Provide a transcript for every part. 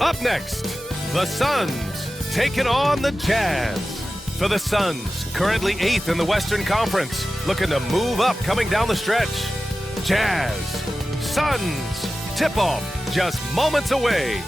Up next, the Suns taking on the Jazz. For the Suns, currently 8th in the Western Conference, looking to move up coming down the stretch. Jazz, Suns, tip-off just moments away.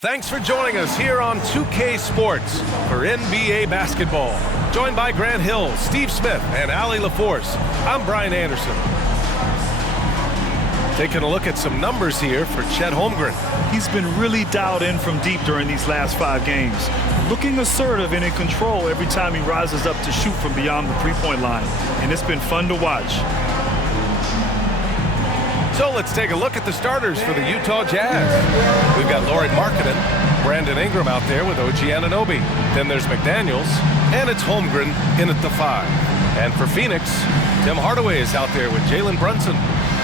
Thanks for joining us here on 2K Sports for NBA basketball. Joined by Grant Hill, Steve Smith, and Allie LaForce, I'm Brian Anderson. Taking a look at some numbers here for Chet Holmgren. He's been really dialed in from deep during these last 5 games. Looking assertive and in control every time he rises up to shoot from beyond the three-point line. And it's been fun to watch. So let's take a look at the starters for the Utah Jazz. We've got Lauri Markkanen, Brandon Ingram out there with OG Anunoby. Then there's McDaniels, and it's Holmgren in at the 5. And for Phoenix, Tim Hardaway is out there with Jalen Brunson.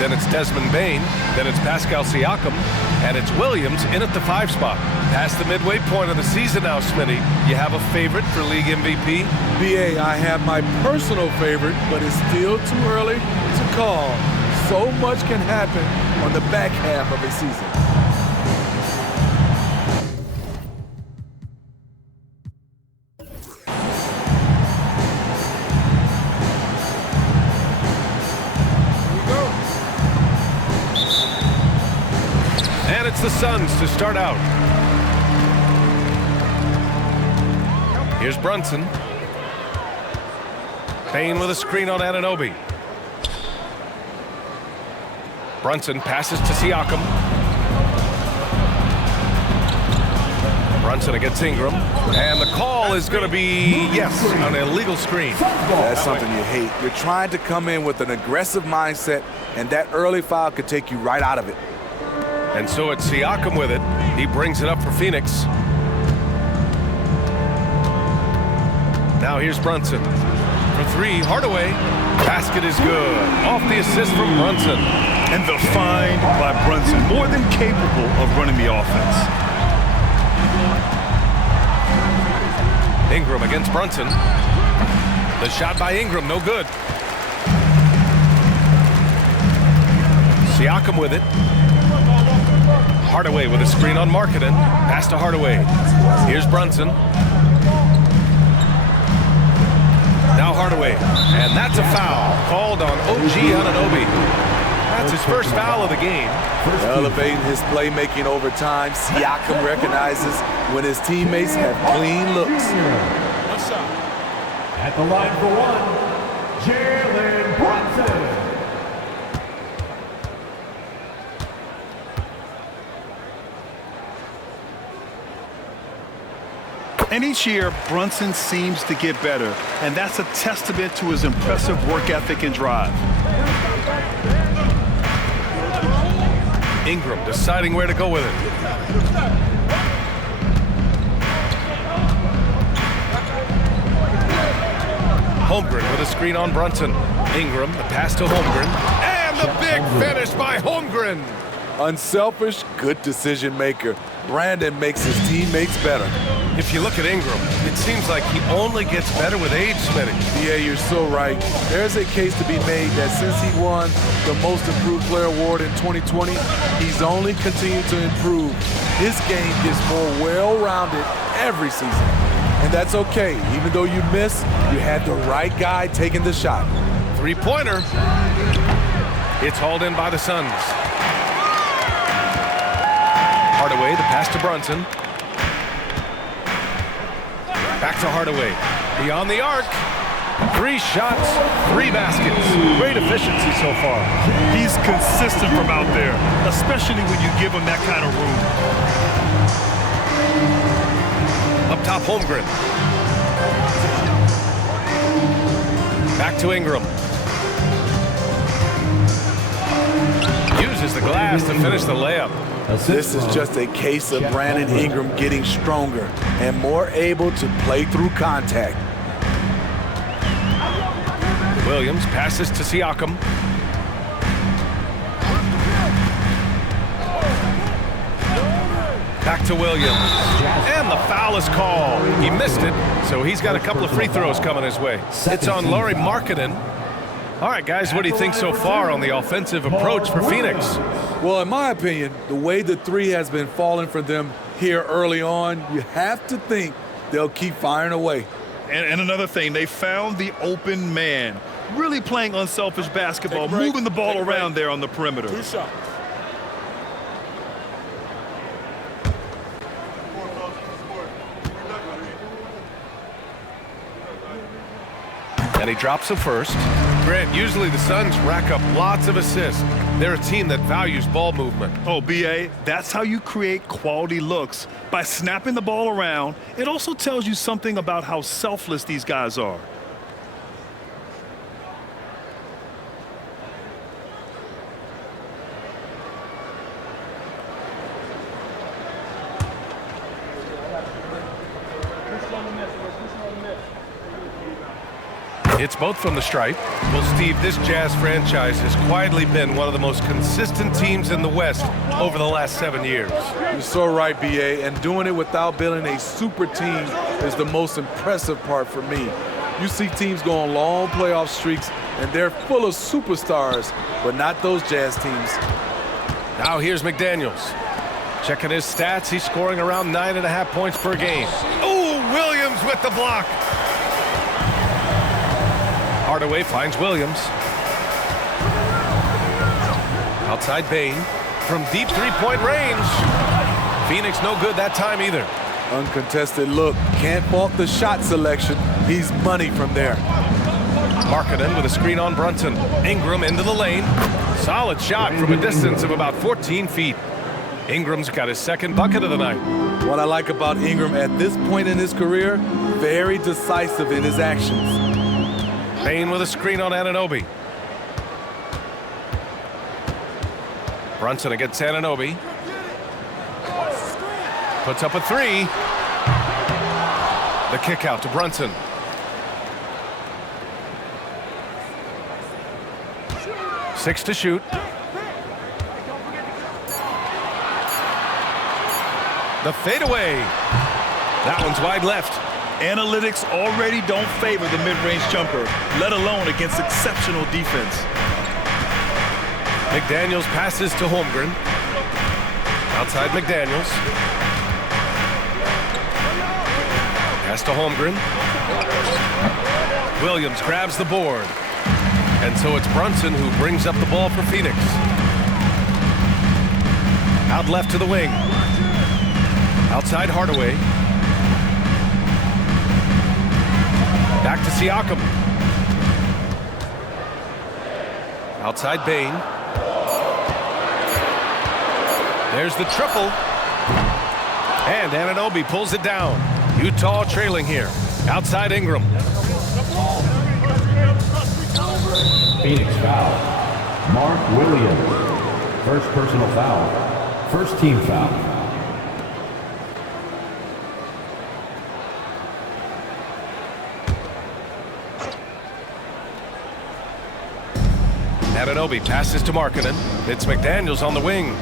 Then it's Desmond Bane, then it's Pascal Siakam, and it's Williams in at the 5 spot. Past the midway point of the season now, Smitty. You have a favorite for league MVP? BA, I have my personal favorite, but it's still too early to call. So much can happen on the back half of a season. Here we go. And it's the Suns to start out. Here's Brunson. Bane with a screen on Anunoby. Brunson passes to Siakam. Brunson against Ingram. And the call is going to be, yes, an illegal screen. That's something you hate. You're trying to come in with an aggressive mindset, and that early foul could take you right out of it. And so it's Siakam with it. He brings it up for Phoenix. Now here's Brunson. For 3, Hardaway. Basket is good. Off the assist from Brunson. And the find by Brunson, more than capable of running the offense. Ingram against Brunson. The shot by Ingram, no good. Siakam with it. Hardaway with a screen on Markkanen. Pass to Hardaway. Here's Brunson. Now Hardaway. And that's a foul called on OG Anunoby. That's his first foul of the game. Elevating his playmaking over time, Siakam recognizes when his teammates have clean looks. At the line for 1, Jalen Brunson. And each year, Brunson seems to get better, and that's a testament to his impressive work ethic and drive. Ingram deciding where to go with it. Holmgren with a screen on Brunson. Ingram, the pass to Holmgren. And And the big finish by Holmgren. Unselfish, good decision maker. Brandon makes his teammates better. If you look at Ingram, it seems like he only gets better with age, Smitty. Yeah, you're so right. There's a case to be made that since he won the Most Improved Player Award in 2020, he's only continued to improve. His game gets more well-rounded every season. And that's okay. Even though you miss, you had the right guy taking the shot. Three-pointer. It's hauled in by the Suns. Hardaway, the pass to Brunson. Back to Hardaway. Beyond the arc. 3 shots, 3 baskets. Great efficiency so far. He's consistent from out there, especially when you give him that kind of room. Up top, Holmgren. Back to Ingram. Uses the glass to finish the layup. This is just a case of Brandon Ingram getting stronger and more able to play through contact. Williams passes to Siakam. Back to Williams. And the foul is called. He missed it, so he's got a couple of free throws coming his way. It's on Lauri Markkanen. All right, guys, what do you think so far on the offensive approach for Phoenix? Well, in my opinion, the way the three has been falling for them here early on, you have to think they'll keep firing away. And another thing, they found the open man. Really playing unselfish basketball, moving the ball around there on the perimeter. 2 shots. And he drops the first. Grant, usually the Suns rack up lots of assists. They're a team that values ball movement. Oh, BA, that's how you create quality looks. By snapping the ball around, it also tells you something about how selfless these guys are. It's both from the stripe. Well, Steve, this Jazz franchise has quietly been one of the most consistent teams in the West over the last 7 years. You're so right, BA, and doing it without building a super team is the most impressive part for me. You see teams go on long playoff streaks, and they're full of superstars, but not those Jazz teams. Now here's McDaniels. Checking his stats, he's scoring around 9.5 points per game. Oh, Williams with the block. Hardaway finds Williams. Outside Bain from deep three-point range. Phoenix no good that time either. Uncontested look. Can't fault the shot selection. He's money from there. Markkanen with a screen on Brunson. Ingram into the lane. Solid shot from a distance of about 14 feet. Ingram's got his second bucket of the night. What I like about Ingram at this point in his career, very decisive in his actions. Bain with a screen on Anunoby. Brunson against Anunoby. Puts up a 3. The kick out to Brunson. Six to shoot. The fadeaway. That one's wide left. Analytics already don't favor the mid-range jumper, let alone against exceptional defense. McDaniels passes to Holmgren. Outside McDaniels. Pass to Holmgren. Williams grabs the board. And so it's Brunson who brings up the ball for Phoenix. Out left to the wing. Outside Hardaway. Back to Siakam. Outside Bain. There's the triple. And Anunoby pulls it down. Utah trailing here. Outside Ingram. Phoenix foul. Mark Williams. First personal foul. First team foul. Anunoby passes to Markkanen. It's McDaniels on the wing.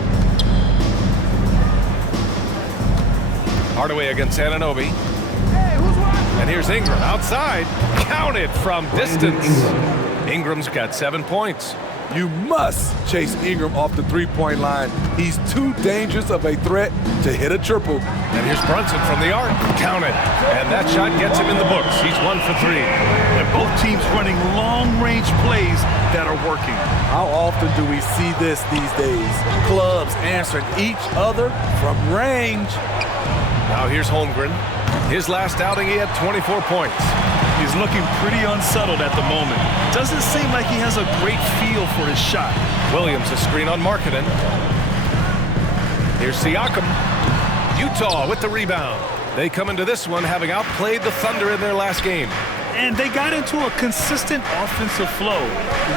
Hardaway against Anunoby. And here's Ingram outside. Counted from distance. Ingram's got 7 points. You must chase Ingram off the three-point line. He's too dangerous of a threat to hit a triple. And here's Brunson from the arc. Counted. And that shot gets him in the books. He's 1 for 3. And both teams running long-range plays that are working. How often do we see this these days? Clubs answering each other from range. Now here's Holmgren. His last outing, he had 24 points. He's looking pretty unsettled at the moment. Doesn't seem like he has a great feel for his shot. Williams, a screen on Markkanen. Here's Siakam. Utah with the rebound. They come into this one having outplayed the Thunder in their last game. And they got into a consistent offensive flow,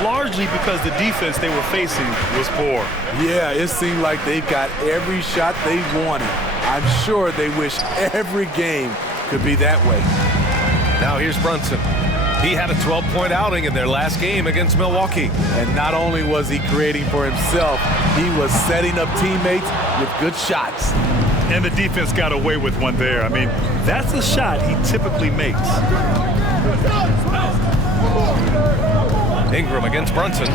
largely because the defense they were facing was poor. Yeah, it seemed like they got every shot they wanted. I'm sure they wish every game could be that way. Now here's Brunson. He had a 12-point outing in their last game against Milwaukee. And not only was he creating for himself, he was setting up teammates with good shots. And the defense got away with one there. I mean, that's a shot he typically makes. Ingram against Brunson.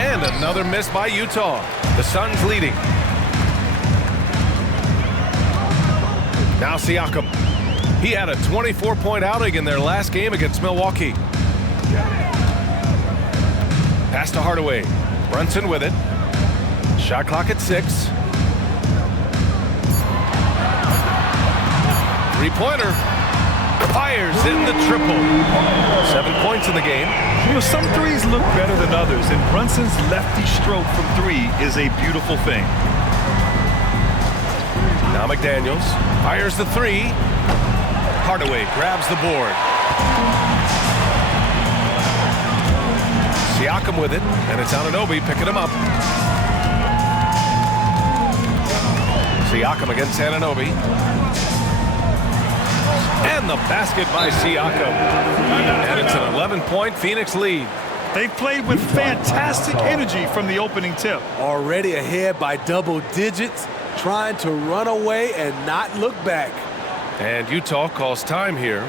And another miss by Utah. The Suns leading. Now Siakam. He had a 24-point outing in their last game against Milwaukee. Pass to Hardaway. Brunson with it. Shot clock at 6. Three-pointer. Fires in the triple. 7 points in the game. You know, some threes look better than others, and Brunson's lefty stroke from 3 is a beautiful thing. Now McDaniels fires the 3. Hardaway grabs the board. Siakam with it, and it's Anunoby picking him up. Siakam against Anunoby. And the basket by Siakam. And it's an 11-point Phoenix lead. They played with fantastic energy from the opening tip. Already ahead by double digits, trying to run away and not look back. And Utah calls time here.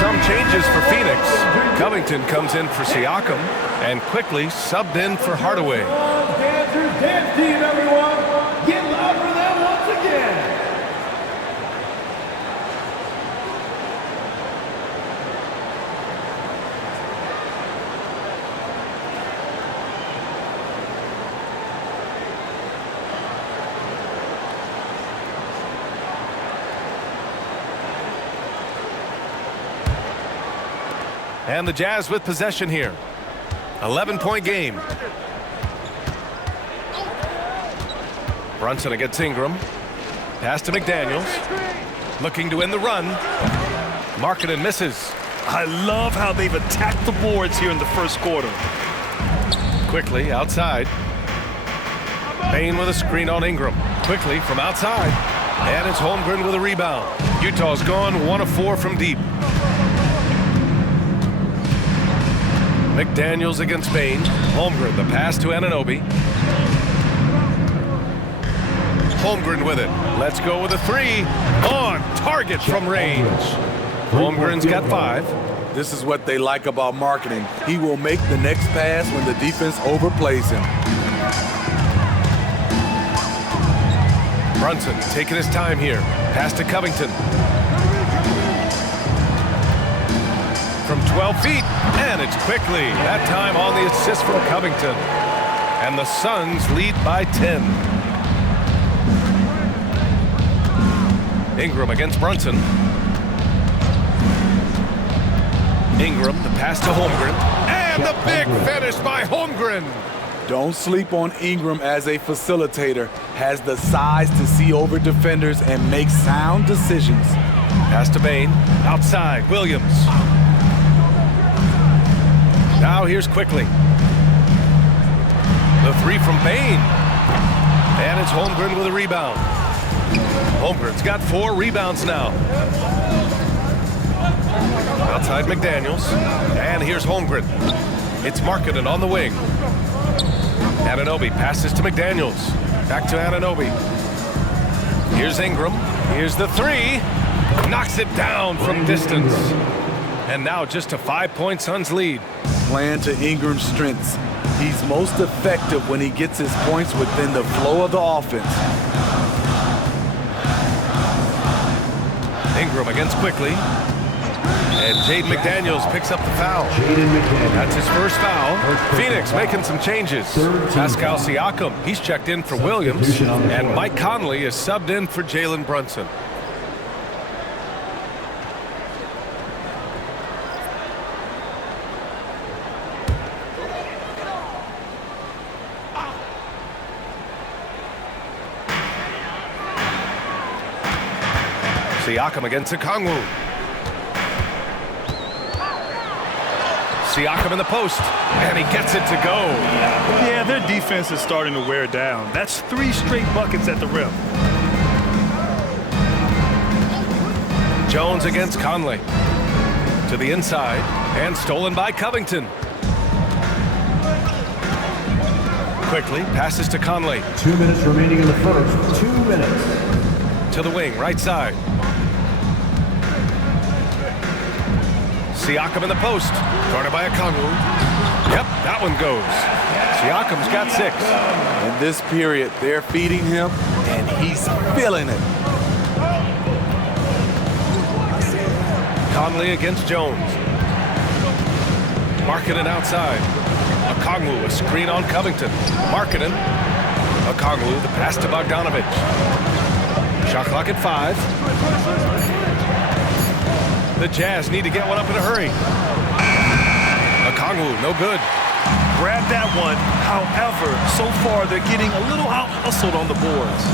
Some changes for Phoenix. Covington comes in for Siakam and quickly subbed in for Hardaway. Dancers, dance team, everyone. Get loud for them once again. And the Jazz with possession here. 11-point game. Brunson against Ingram. Pass to McDaniels. Looking to win the run. Markkanen misses. I love how they've attacked the boards here in the first quarter. Quickly outside. Payne with a screen on Ingram. Quickly from outside. And it's Holmgren with a rebound. Utah's gone 1 of 4 from deep. McDaniels against Payne. Holmgren, the pass to Anunoby. Holmgren with it. Let's go with a 3. On target from range. Holmgren's got 5. This is what they like about Markkanen. He will make the next pass when the defense overplays him. Brunson taking his time here. Pass to Covington. From 12 feet, and it's quickly. That time on the assist from Covington. And the Suns lead by 10. Ingram against Brunson. Ingram, the pass to Holmgren. And the big finish by Holmgren. Don't sleep on Ingram as a facilitator. Has the size to see over defenders and make sound decisions. Pass to Payne. Outside, Williams. Now here's quickly. The 3 from Payne. And it's Holmgren with a rebound. Holmgren's got 4 rebounds now. Outside McDaniels. And here's Holmgren. It's Markkanen on the wing. Anunoby passes to McDaniels. Back to Anunoby. Here's Ingram. Here's the 3. Knocks it down from distance. And now just a 5-point Suns lead. Playing to Ingram's strengths. He's most effective when he gets his points within the flow of the offense. Ingram against quickly. And Jaden McDaniels picks up the foul. That's his first foul. Phoenix making some changes. Pascal Siakam, he's checked in for Williams. And Mike Conley is subbed in for Jalen Brunson. Siakam against Okongwu. Siakam in the post, and he gets it to go. Yeah, their defense is starting to wear down. That's 3 straight buckets at the rim. Jones against Conley. To the inside, and stolen by Covington. Quickly, passes to Conley. 2 minutes remaining in the first. 2 minutes. To the wing, right side. Siakam in the post. Guarded by Okongwu. Yep, that one goes. Siakam's got 6. In this period, they're feeding him, and he's feeling it. Conley against Jones. Markkanen outside. Okongwu, a screen on Covington. Markkanen. Okongwu, the pass to Bogdanovic. Shot clock at 5. The Jazz need to get one up in a hurry. Okongwu, no good. Grab that one. However, so far they're getting a little out-hustled on the boards.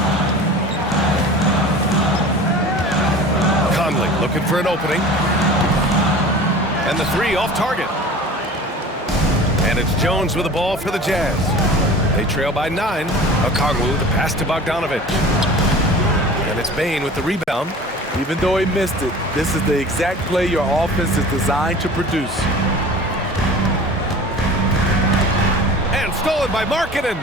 Conley looking for an opening. And the 3 off target. And it's Jones with the ball for the Jazz. They trail by 9. Okongwu, the pass to Bogdanovic. And it's Bane with the rebound. Even though he missed it, this is the exact play your offense is designed to produce. And stolen by Markkanen.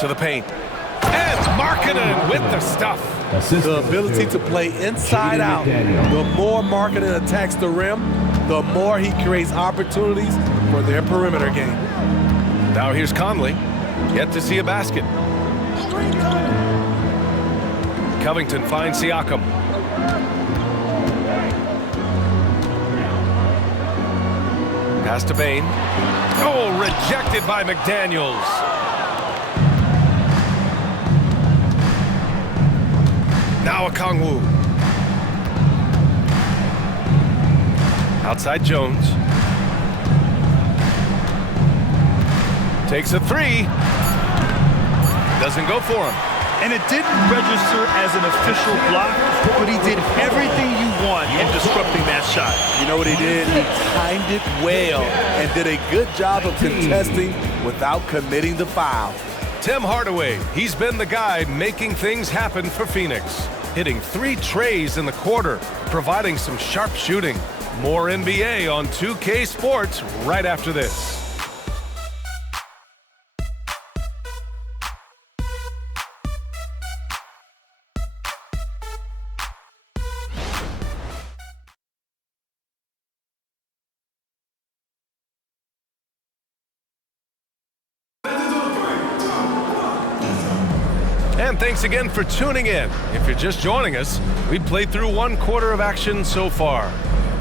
To the paint. And Markkanen with the stuff. The ability to play inside out. The more Markkanen attacks the rim, the more he creates opportunities for their perimeter game. Now here's Conley. Yet to see a basket. Covington finds Siakam. Pass to Bane. Oh, rejected by McDaniels. Now Okongwu. Outside Jones. Takes a 3. Doesn't go for him. And it didn't register as an official block, but he did everything you want in disrupting that shot. You know what he did? He timed it well and did a good job of contesting without committing the foul. Tim Hardaway, he's been the guy making things happen for Phoenix. Hitting 3 trays in the quarter, providing some sharp shooting. More NBA on 2K Sports right after this. And thanks again for tuning in. If you're just joining us, we played through 1 quarter of action so far.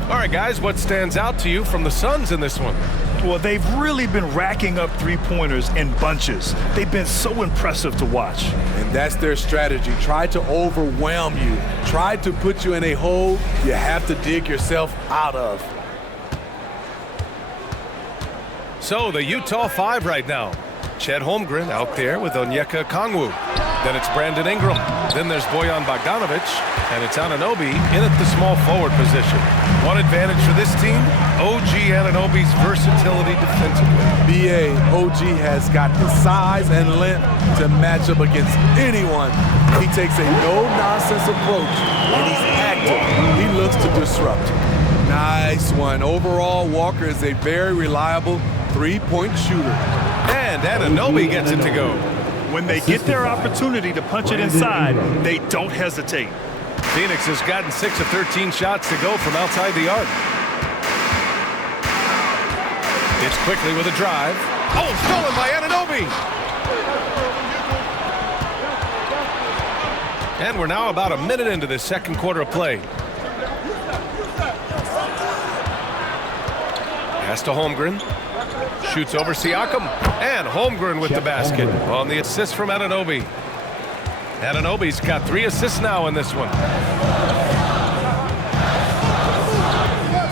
All right, guys, what stands out to you from the Suns in this one? Well, they've really been racking up 3-pointers in bunches. They've been so impressive to watch. And that's their strategy. Try to overwhelm you. Try to put you in a hole you have to dig yourself out of. So the Utah 5 right now. Chet Holmgren out there with Onyeka Okongwu. Then it's Brandon Ingram. Then there's Bojan Bogdanovic. And it's Anunoby in at the small forward position. One advantage for this team, OG Anunoby's versatility defensively. BA, OG has got the size and length to match up against anyone. He takes a no-nonsense approach, and he's active. He looks to disrupt. Nice one. Overall, Walker is a very reliable three-point shooter. And Anunoby gets it to go. When they get their opportunity to punch it inside, they don't hesitate. Phoenix has gotten 6 of 13 shots to go from outside the arc. It's quickly with a drive. Oh, stolen by Anunoby. And we're now about a minute into this second quarter of play. Pass to Holmgren. Shoots over Siakam. And Holmgren with the basket on the assist from Anunoby. Anunoby's got 3 assists now in this one.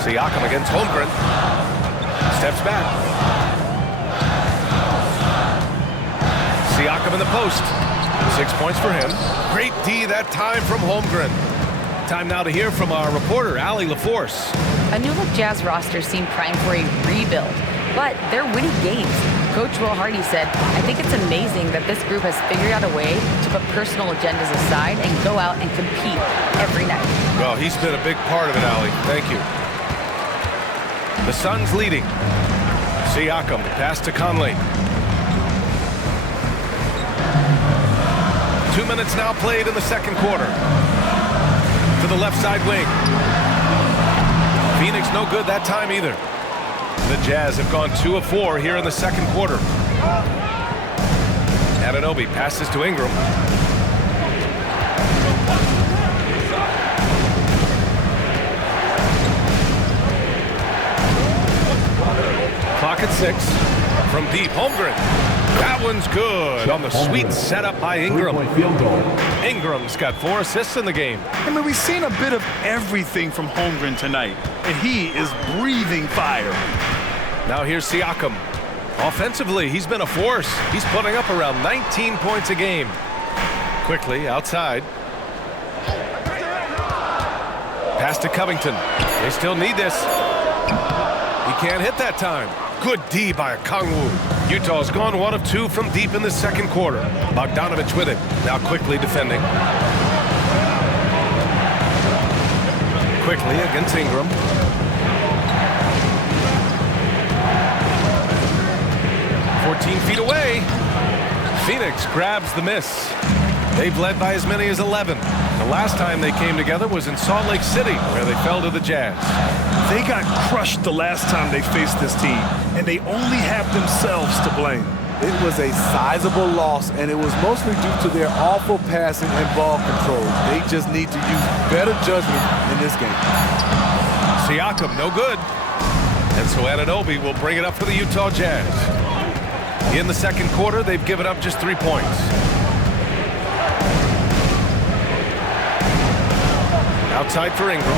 Siakam against Holmgren. Steps back. Siakam in the post. 6 points for him. Great D that time from Holmgren. Time now to hear from our reporter, Allie LaForce. A new-look Jazz roster seemed primed for a rebuild, but they're winning games. Coach Will Hardy said, "I think it's amazing that this group has figured out a way to put personal agendas aside and go out and compete every night." Well, he's been a big part of it, Allie. Thank you. The Suns leading. Siakam, pass to Conley. 2 minutes now played in the second quarter. To the left side wing. Phoenix no good that time either. The Jazz have gone 2 of 4 here in the second quarter. Anunoby passes to Ingram. Clock at 6. From deep, Holmgren. That one's good on the sweet setup by Ingram. Ingram's got 4 assists in the game. I mean, we've seen a bit of everything from Holmgren tonight, and he is breathing fire. Now here's Siakam. Offensively, he's been a force. He's putting up around 19 points a game. Quickly, outside. Pass to Covington. They still need this. He can't hit that time. Good D by Okongwu. Utah's gone 1 of 2 from deep in the second quarter. Bogdanovic with it. Now quickly defending. Quickly against Ingram. Feet away. Phoenix grabs the miss. They've led by as many as 11. The last time they came together was in Salt Lake City, where they fell to the Jazz. They got crushed the last time they faced this team, and they only have themselves to blame. It was a sizable loss, and it was mostly due to their awful passing and ball control. They just need to use better judgment in this game. Siakam, no good. And so Anunoby will bring it up for the Utah Jazz. In the second quarter, they've given up just 3 points. Outside for Ingram.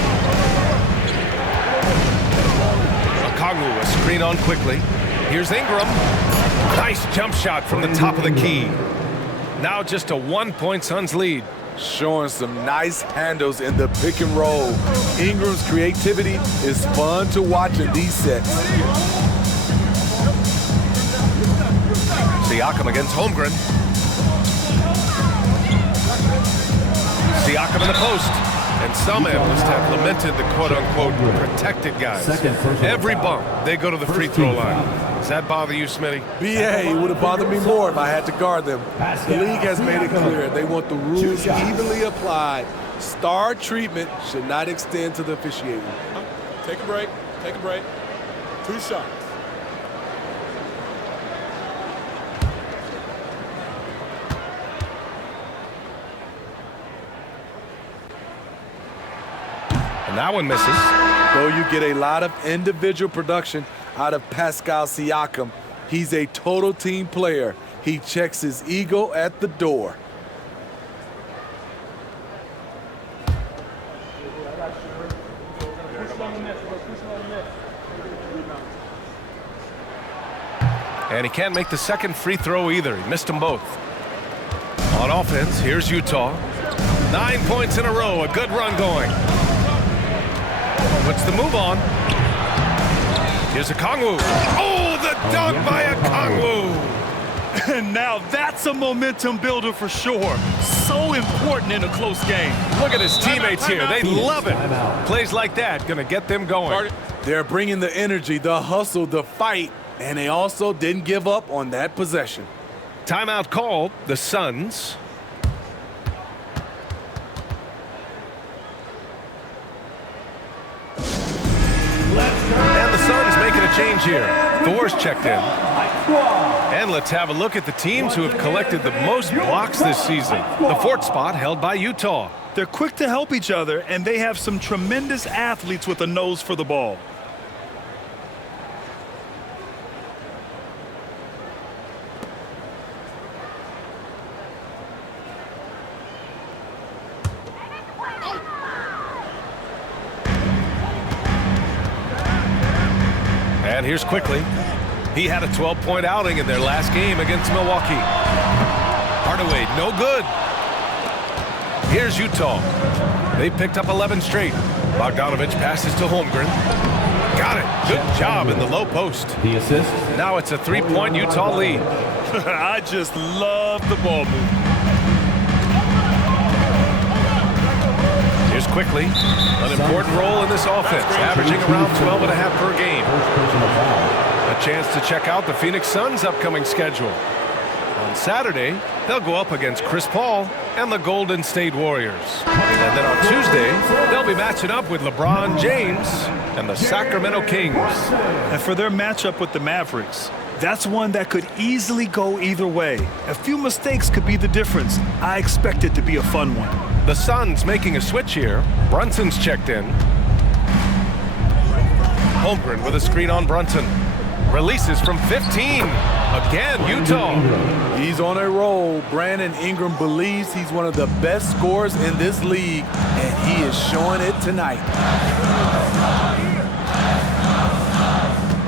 Okongwu, a screen on quickly. Here's Ingram. Nice jump shot from the top of the key. Now just a 1-point Suns lead. Showing some nice handles in the pick and roll. Ingram's creativity is fun to watch in these sets. Siakam against Holmgren. Siakam in the post. And some analysts have lamented the quote-unquote protected guys. Every bump, they go to the free throw line. Does that bother you, Smitty? BA, it would have bothered me more if I had to guard them. The league has made it clear they want the rules evenly applied. Star treatment should not extend to the officiating. Take a break. Take a break. 2 shots. And that one misses. Though you get a lot of individual production out of Pascal Siakam, he's a total team player. He checks his ego at the door. And he can't make the second free throw either. He missed them both. On offense, here's Utah. 9 points in a row, a good run going. What's the move on? Here's a Kongwu. Oh, the dunk by a Kongwu. And now that's a momentum builder for sure. So important in a close game. Look at his teammates here. They love it. Plays like that going to get them going. They're bringing the energy, the hustle, the fight, and they also didn't give up on that possession. Timeout called. The Suns. And the Suns making a change here. Thor's checked in. And let's have a look at the teams who have collected the most blocks this season. The fourth spot held by Utah. They're quick to help each other, and they have some tremendous athletes with a nose for the ball. And here's Quickly. He had a 12-point outing in their last game against Milwaukee. Hardaway, no good. Here's Utah. They picked up 11 straight. Bogdanovich passes to Holmgren. Got it. Good job in the low post. The assist. Now it's a 3-point Utah lead. I just love the ball movement. Here's Quickly. An important role in this offense, averaging around 12.5 per game. A chance to check out the Phoenix Suns' upcoming schedule. On Saturday, they'll go up against Chris Paul and the Golden State Warriors. And then on Tuesday, they'll be matching up with LeBron James and the Sacramento Kings. And for their matchup with the Mavericks, that's one that could easily go either way. A few mistakes could be the difference. I expect it to be a fun one. The Suns making a switch here. Brunson's checked in. Holmgren with a screen on Brunson. Releases from 15. Again, Utah. He's on a roll. Brandon Ingram believes he's one of the best scorers in this league, and he is showing it tonight.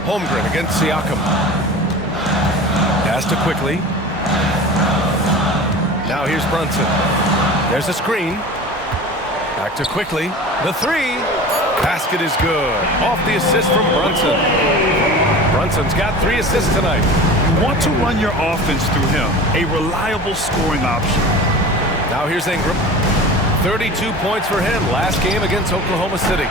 Holmgren against Siakam. Pass to Quickly. Now here's Brunson. There's a screen. Back to Quickly. The three. Basket is good. Off the assist from Brunson. Brunson's got 3 assists tonight. You want to run your offense through him, a reliable scoring option. Now here's Ingram. 32 points for him last game against Oklahoma City.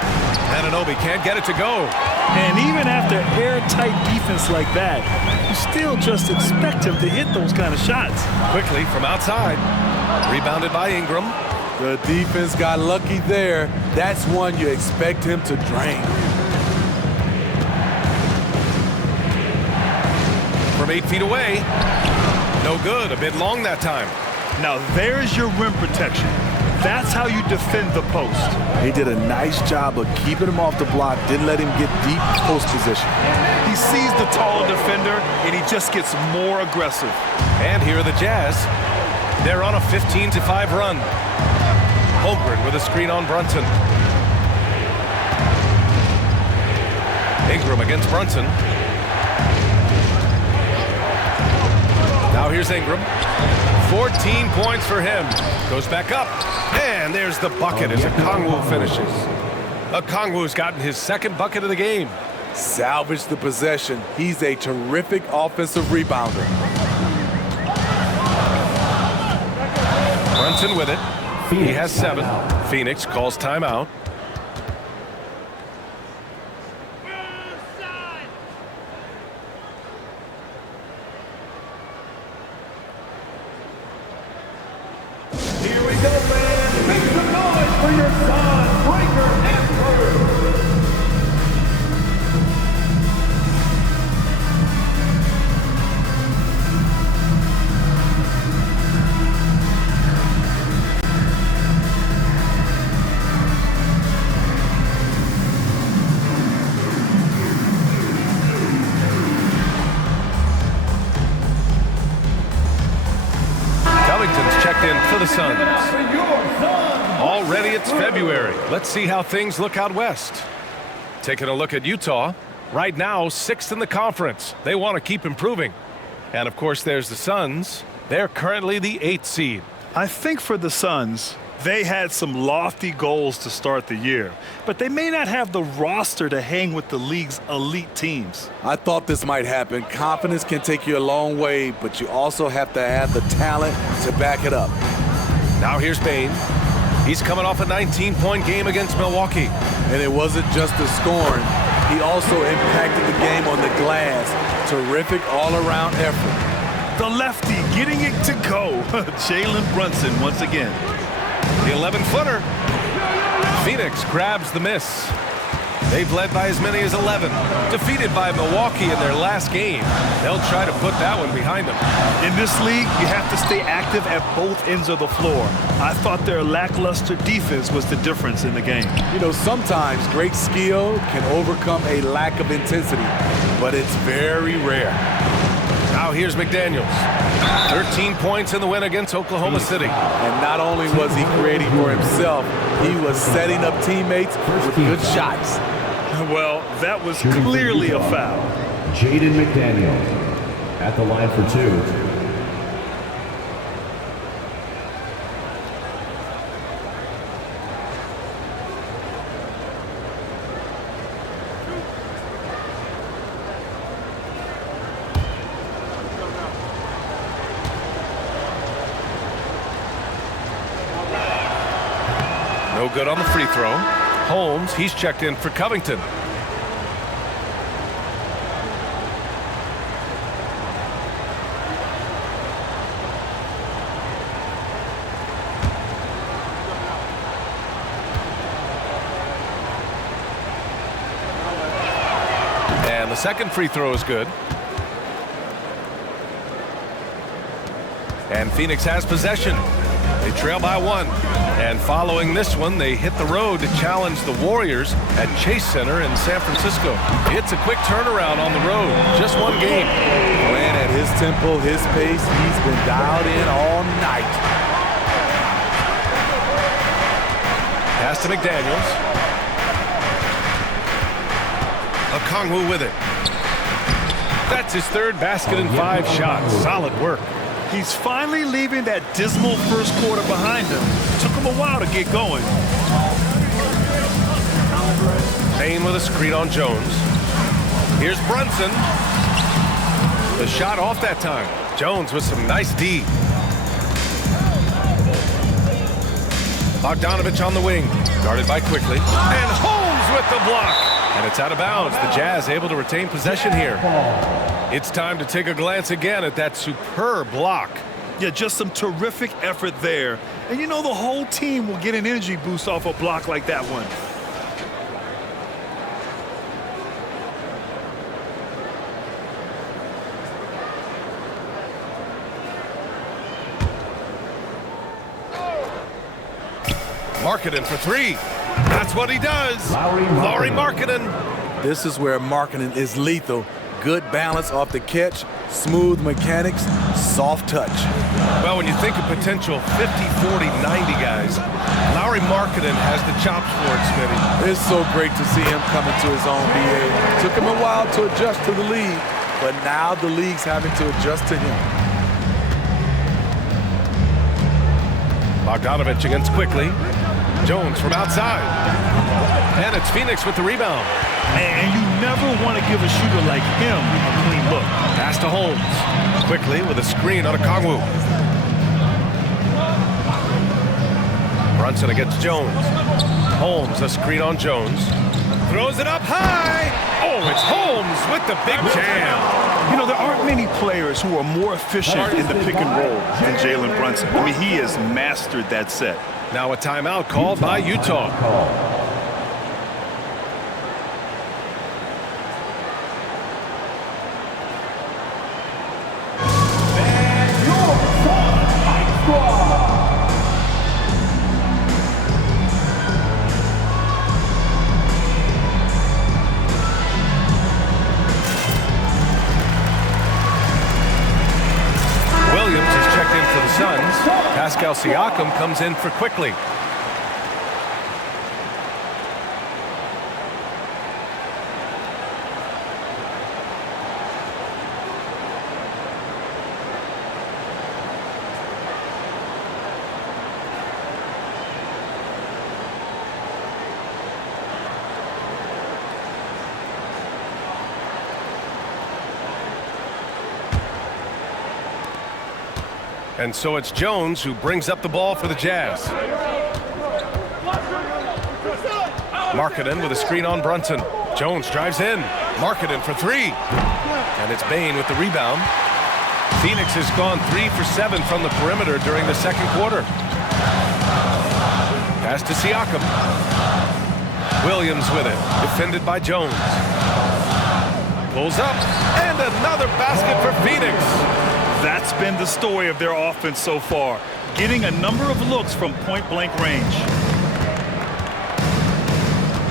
Anunoby can't get it to go. And even after airtight defense like that, you still just expect him to hit those kind of shots. Quickly from outside. Rebounded by Ingram. The defense got lucky there. That's one you expect him to drain. From 8 feet away. No good. A bit long that time. Now there's your rim protection. That's how you defend the post. He did a nice job of keeping him off the block, didn't let him get deep post position. He sees the tall defender, and he just gets more aggressive. And here are the Jazz. They're on a 15-5 run. Holmgren with a screen on Brunson. Ingram against Brunson. Now here's Ingram. 14 points for him. Goes back up. And there's the bucket as Okongwu finishes. Okongwu's gotten his second bucket of the game. Salvage the possession. He's a terrific offensive rebounder. Brunson with it. He has 7. Phoenix calls timeout. Here we go, man. Make some noise for your son, Breaker and Peru. Checked in for the Suns. Already it's February. Let's see how things look out west. Taking a look at Utah. Right now, 6th in the conference. They want to keep improving. And of course, there's the Suns. They're currently the 8th seed. I think for the Suns, they had some lofty goals to start the year, but they may not have the roster to hang with the league's elite teams. I thought this might happen. Confidence can take you a long way, but you also have to have the talent to back it up. Now here's Bane. He's coming off a 19-point game against Milwaukee. And it wasn't just the scoring. He also impacted the game on the glass. Terrific all-around effort. The lefty getting it to go. Jalen Brunson once again. The 11-footer. Phoenix grabs the miss. They've led by as many as 11. Defeated by Milwaukee in their last game. They'll try to put that one behind them. In this league, you have to stay active at both ends of the floor. I thought their lackluster defense was the difference in the game. You know, sometimes great skill can overcome a lack of intensity, but it's very rare. Now here's McDaniels. 13 points in the win against Oklahoma City. And not only was he creating for himself, he was setting up teammates with good shots. Well, that was clearly a foul. Jaden McDaniels at the line for 2. No good on the free throw. Holmes, he's checked in for Covington. And the second free throw is good. And Phoenix has possession. They trail by 1. And following this one, they hit the road to challenge the Warriors at Chase Center in San Francisco. It's a quick turnaround on the road. Just one game. Playing at his tempo, his pace, he's been dialed in all night. Pass to McDaniels. Okongwu with it. That's his third basket in 5 shots. Solid work. He's finally leaving that dismal first quarter behind him. Took him a while to get going. Payne with a screen on Jones. Here's Brunson. The shot off that time. Jones with some nice D. Bogdanovich on the wing. Guarded by Quickly. And Holmes with the block. And it's out of bounds. The Jazz able to retain possession here. It's time to take a glance again at that superb block. Yeah, just some terrific effort there. And you know the whole team will get an energy boost off a block like that one. Markkanen for 3. That's what he does. Lauri Markkanen. This is where Markkanen is lethal. Good balance off the catch, smooth mechanics, soft touch. Well, when you think of potential 50, 40, 90 guys, Lauri Markkanen has the chops for it, Smitty. It's so great to see him come into his own, BA. Took him a while to adjust to the league, but now the league's having to adjust to him. Bogdanovich against Quickly. Jones from outside. And it's Phoenix with the rebound. And you never want to give a shooter like him a clean look. Pass to Holmes. Quickly with a screen on Okongwu. Brunson against Jones. Holmes, a screen on Jones. Throws it up high. Oh, it's Holmes with the big jam. You know, there aren't many players who are more efficient in the pick and roll than Jalen Brunson. I mean, he has mastered that set. Now a timeout called by Utah. Pascal Siakam comes in for Quickly. And so it's Jones who brings up the ball for the Jazz. Markkanen with a screen on Brunson. Jones drives in. Markkanen for three. And it's Bane with the rebound. Phoenix has gone 3 for 7 from the perimeter during the second quarter. Pass to Siakam. Williams with it. Defended by Jones. Pulls up. And another basket for Phoenix. That's been the story of their offense so far, getting a number of looks from point-blank range.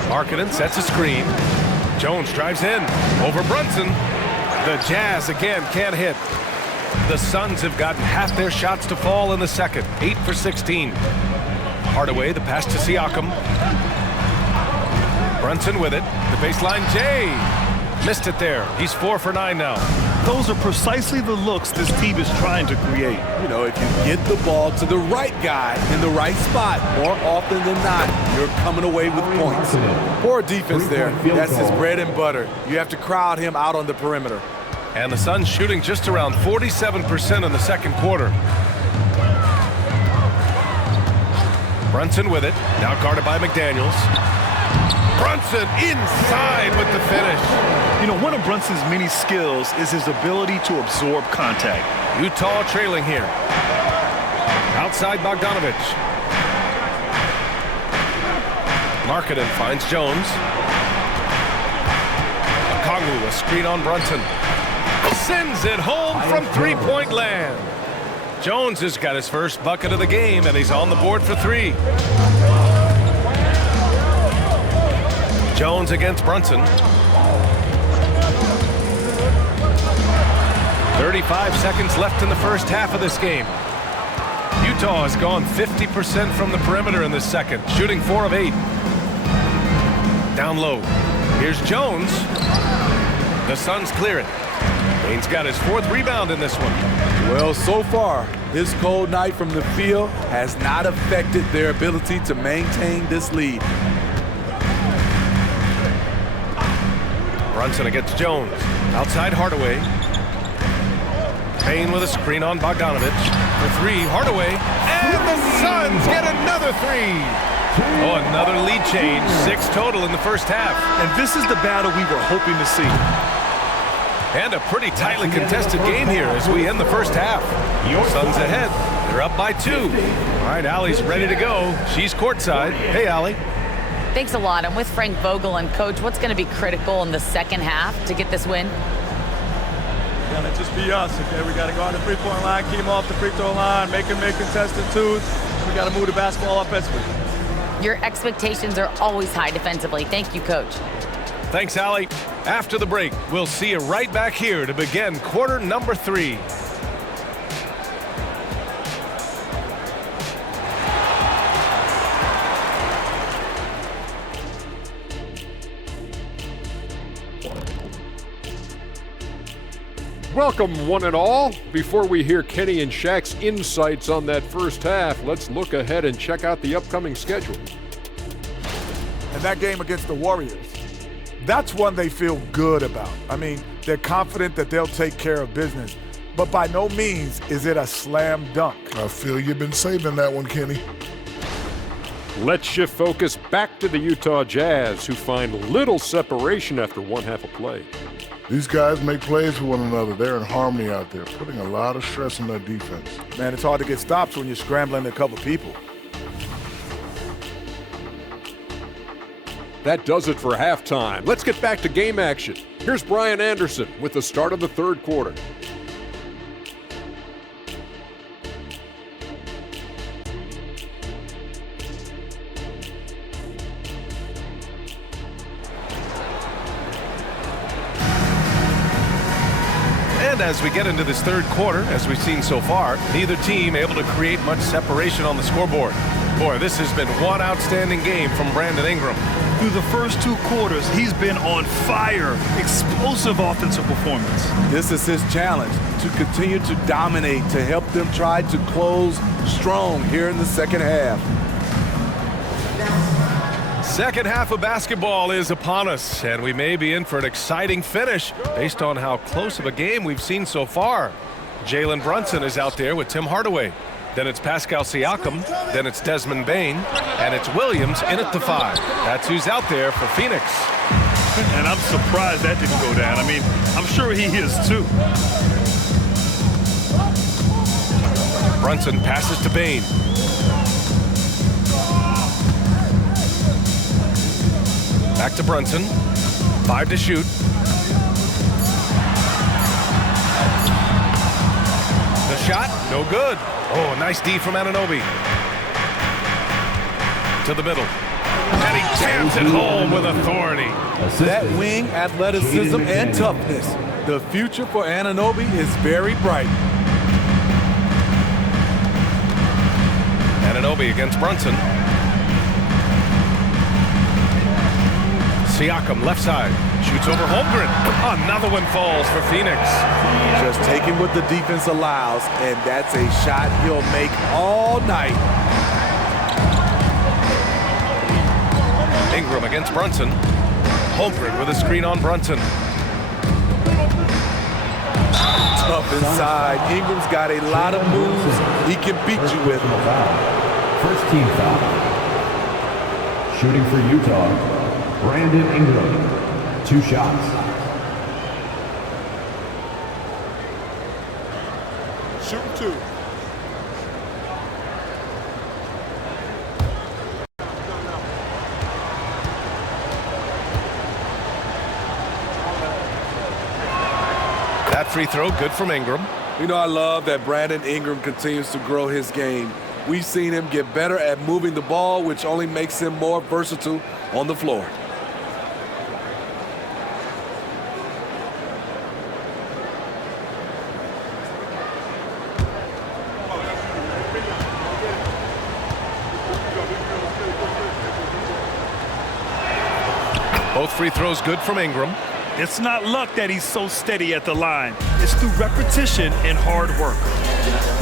Markkanen sets a screen. Jones drives in. Over Brunson. The Jazz again can't hit. The Suns have gotten half their shots to fall in the second. 8 for 16. Hardaway, the pass to Siakam. Brunson with it. The baseline, Jay. Missed it there. He's 4 for 9 now. Those are precisely the looks this team is trying to create. You know, if you get the ball to the right guy in the right spot, more often than not, you're coming away with points. Poor defense there. That's his bread and butter. You have to crowd him out on the perimeter. And the Suns shooting just around 47% in the second quarter. Brunson with it. Now guarded by McDaniels. Brunson inside with the finish. You know, one of Brunson's many skills is his ability to absorb contact. Utah trailing here. Outside Bogdanovich. Markkanen finds Jones. Okongwu, a screen on Brunson. Sends it home from three-point land. Jones has got his first bucket of the game, and he's on the board for 3. Jones against Brunson. 35 seconds left in the first half of this game. Utah has gone 50% from the perimeter in this second, shooting 4 of 8. Down low. Here's Jones. The Suns clear it. Bane's got his 4th rebound in this one. Well, so far, this cold night from the field has not affected their ability to maintain this lead. Brunson against Jones. Outside Hardaway. Bane with a screen on Bogdanovich. For 3, Hardaway. And the Suns get another 3. Oh, another lead change. 6 total in the first half. And this is the battle we were hoping to see. And a pretty tightly contested game here as we end the first half. Suns ahead. They're up by 2. All right, Allie's ready to go. She's courtside. Hey, Allie. Thanks a lot. I'm with Frank Vogel. And, Coach, what's going to be critical in the second half to get this win? Gonna just be us, okay? We gotta go on the three-point line, keep them off the free throw line, make them make contested twos. We gotta move the basketball offensively. Your expectations are always high defensively. Thank you, Coach. Thanks, Allie. After the break, we'll see you right back here to begin quarter number 3. Welcome, one and all. Before we hear Kenny and Shaq's insights on that first half, let's look ahead and check out the upcoming schedule. And that game against the Warriors, that's one they feel good about. I mean, they're confident that they'll take care of business, but by no means is it a slam dunk. I feel you've been saving that one, Kenny. Let's shift focus back to the Utah Jazz, who find little separation after one half of play. These guys make plays for one another. They're in harmony out there, putting a lot of stress on their defense. Man, it's hard to get stops when you're scrambling to cover people. That does it for halftime. Let's get back to game action. Here's Brian Anderson with the start of the third quarter. And as we get into this third quarter, as we've seen so far, neither team able to create much separation on the scoreboard. Boy, this has been one outstanding game from Brandon Ingram. Through the first 2 quarters, he's been on fire. Explosive offensive performance. This is his challenge, to continue to dominate, to help them try to close strong here in the second half. Second half of basketball is upon us, and we may be in for an exciting finish based on how close of a game we've seen so far. Jalen Brunson is out there with Tim Hardaway. Then it's Pascal Siakam. Then it's Desmond Bane. And it's Williams in at the 5. That's who's out there for Phoenix. And I'm surprised that didn't go down. I mean, I'm sure he is too. Brunson passes to Bane. Back to Brunson. 5 to shoot. The shot, no good. Oh, nice D from Anunoby. To the middle. And he jams it home with authority. That wing athleticism and toughness. The future for Anunoby is very bright. Anunoby against Brunson. Siakam left side. Shoots over Holmgren. Another one falls for Phoenix. Just taking what the defense allows, and that's a shot he'll make all night. Ingram against Brunson. Holmgren with a screen on Brunson. Tough inside. Ingram's got a lot of moves he can beat you with. First team foul. Shooting for Utah, Brandon Ingram. 2 shots. Shoot 2. That free throw, good from Ingram. You know, I love that Brandon Ingram continues to grow his game. We've seen him get better at moving the ball, which only makes him more versatile on the floor. Both free throws good from Ingram. It's not luck that he's so steady at the line. It's through repetition and hard work.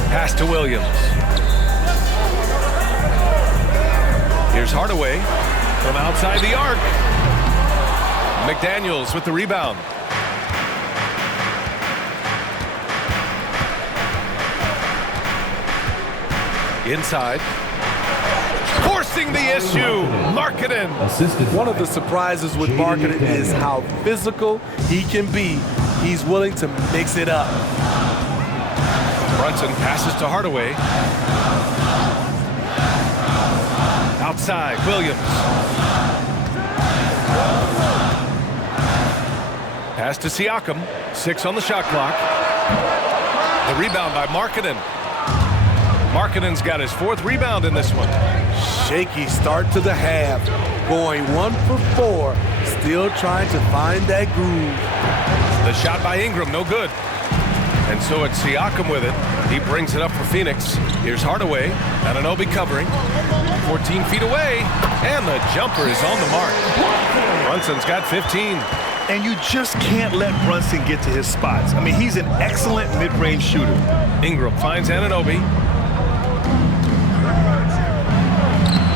Pass to Williams. Here's Hardaway from outside the arc. McDaniels with the rebound. Inside. Forcing the issue. Markkanen. One of the surprises with Markkanen is how physical he can be. He's willing to mix it up. Brunson passes to Hardaway. Outside, Williams. Pass to Siakam. 6 on the shot clock. The rebound by Markkanen. Markkanen's got his 4th rebound in this one. Shaky start to the half. Going 1 for 4. Still trying to find that groove. The shot by Ingram, no good. And so it's Siakam with it. He brings it up for Phoenix. Here's Hardaway. Anunoby covering. 14 feet away. And the jumper is on the mark. Brunson's got 15. And you just can't let Brunson get to his spots. I mean, he's an excellent mid-range shooter. Ingram finds Anunoby.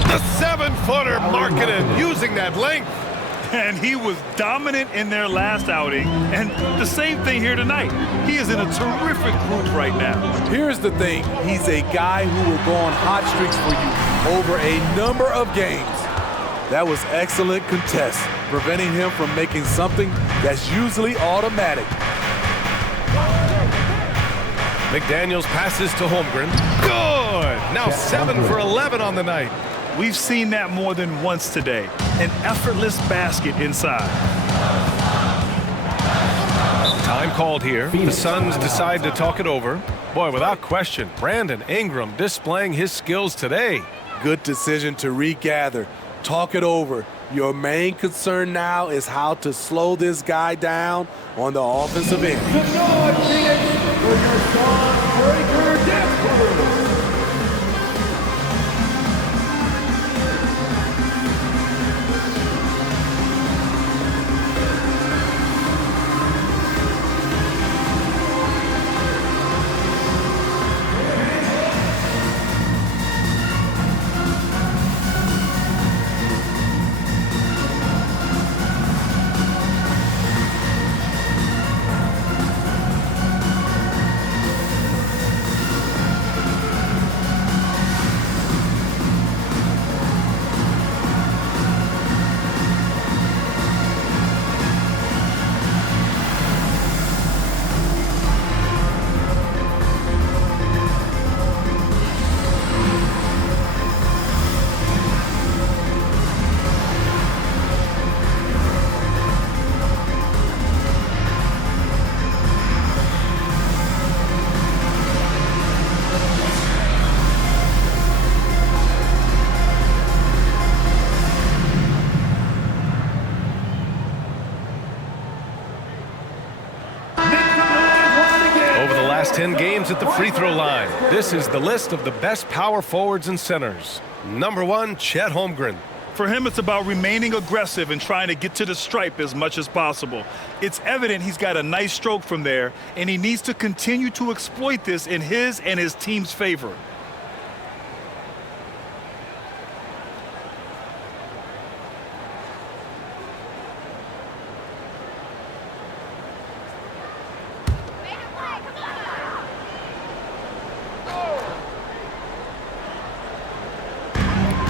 The 7-footer Markkanen using that length. And he was dominant in their last outing. And the same thing here tonight. He is in a terrific group right now. Here's the thing. He's a guy who will go on hot streaks for you over a number of games. That was excellent contest, preventing him from making something that's usually automatic. McDaniels passes to Holmgren. Good! Now 7 for 11 on the night. We've seen that more than once today. An effortless basket inside. Time called here. The Suns decide to talk it over. Boy, without question, Brandon Ingram displaying his skills today. Good decision to regather. Talk it over. Your main concern now is how to slow this guy down on the offensive end. Good night, Phoenix, for your Son Breaker Dance Crew. 10 games at the free throw line. This is the list of the best power forwards and centers. Number 1, Chet Holmgren. For him, it's about remaining aggressive and trying to get to the stripe as much as possible. It's evident he's got a nice stroke from there, and he needs to continue to exploit this in his and his team's favor.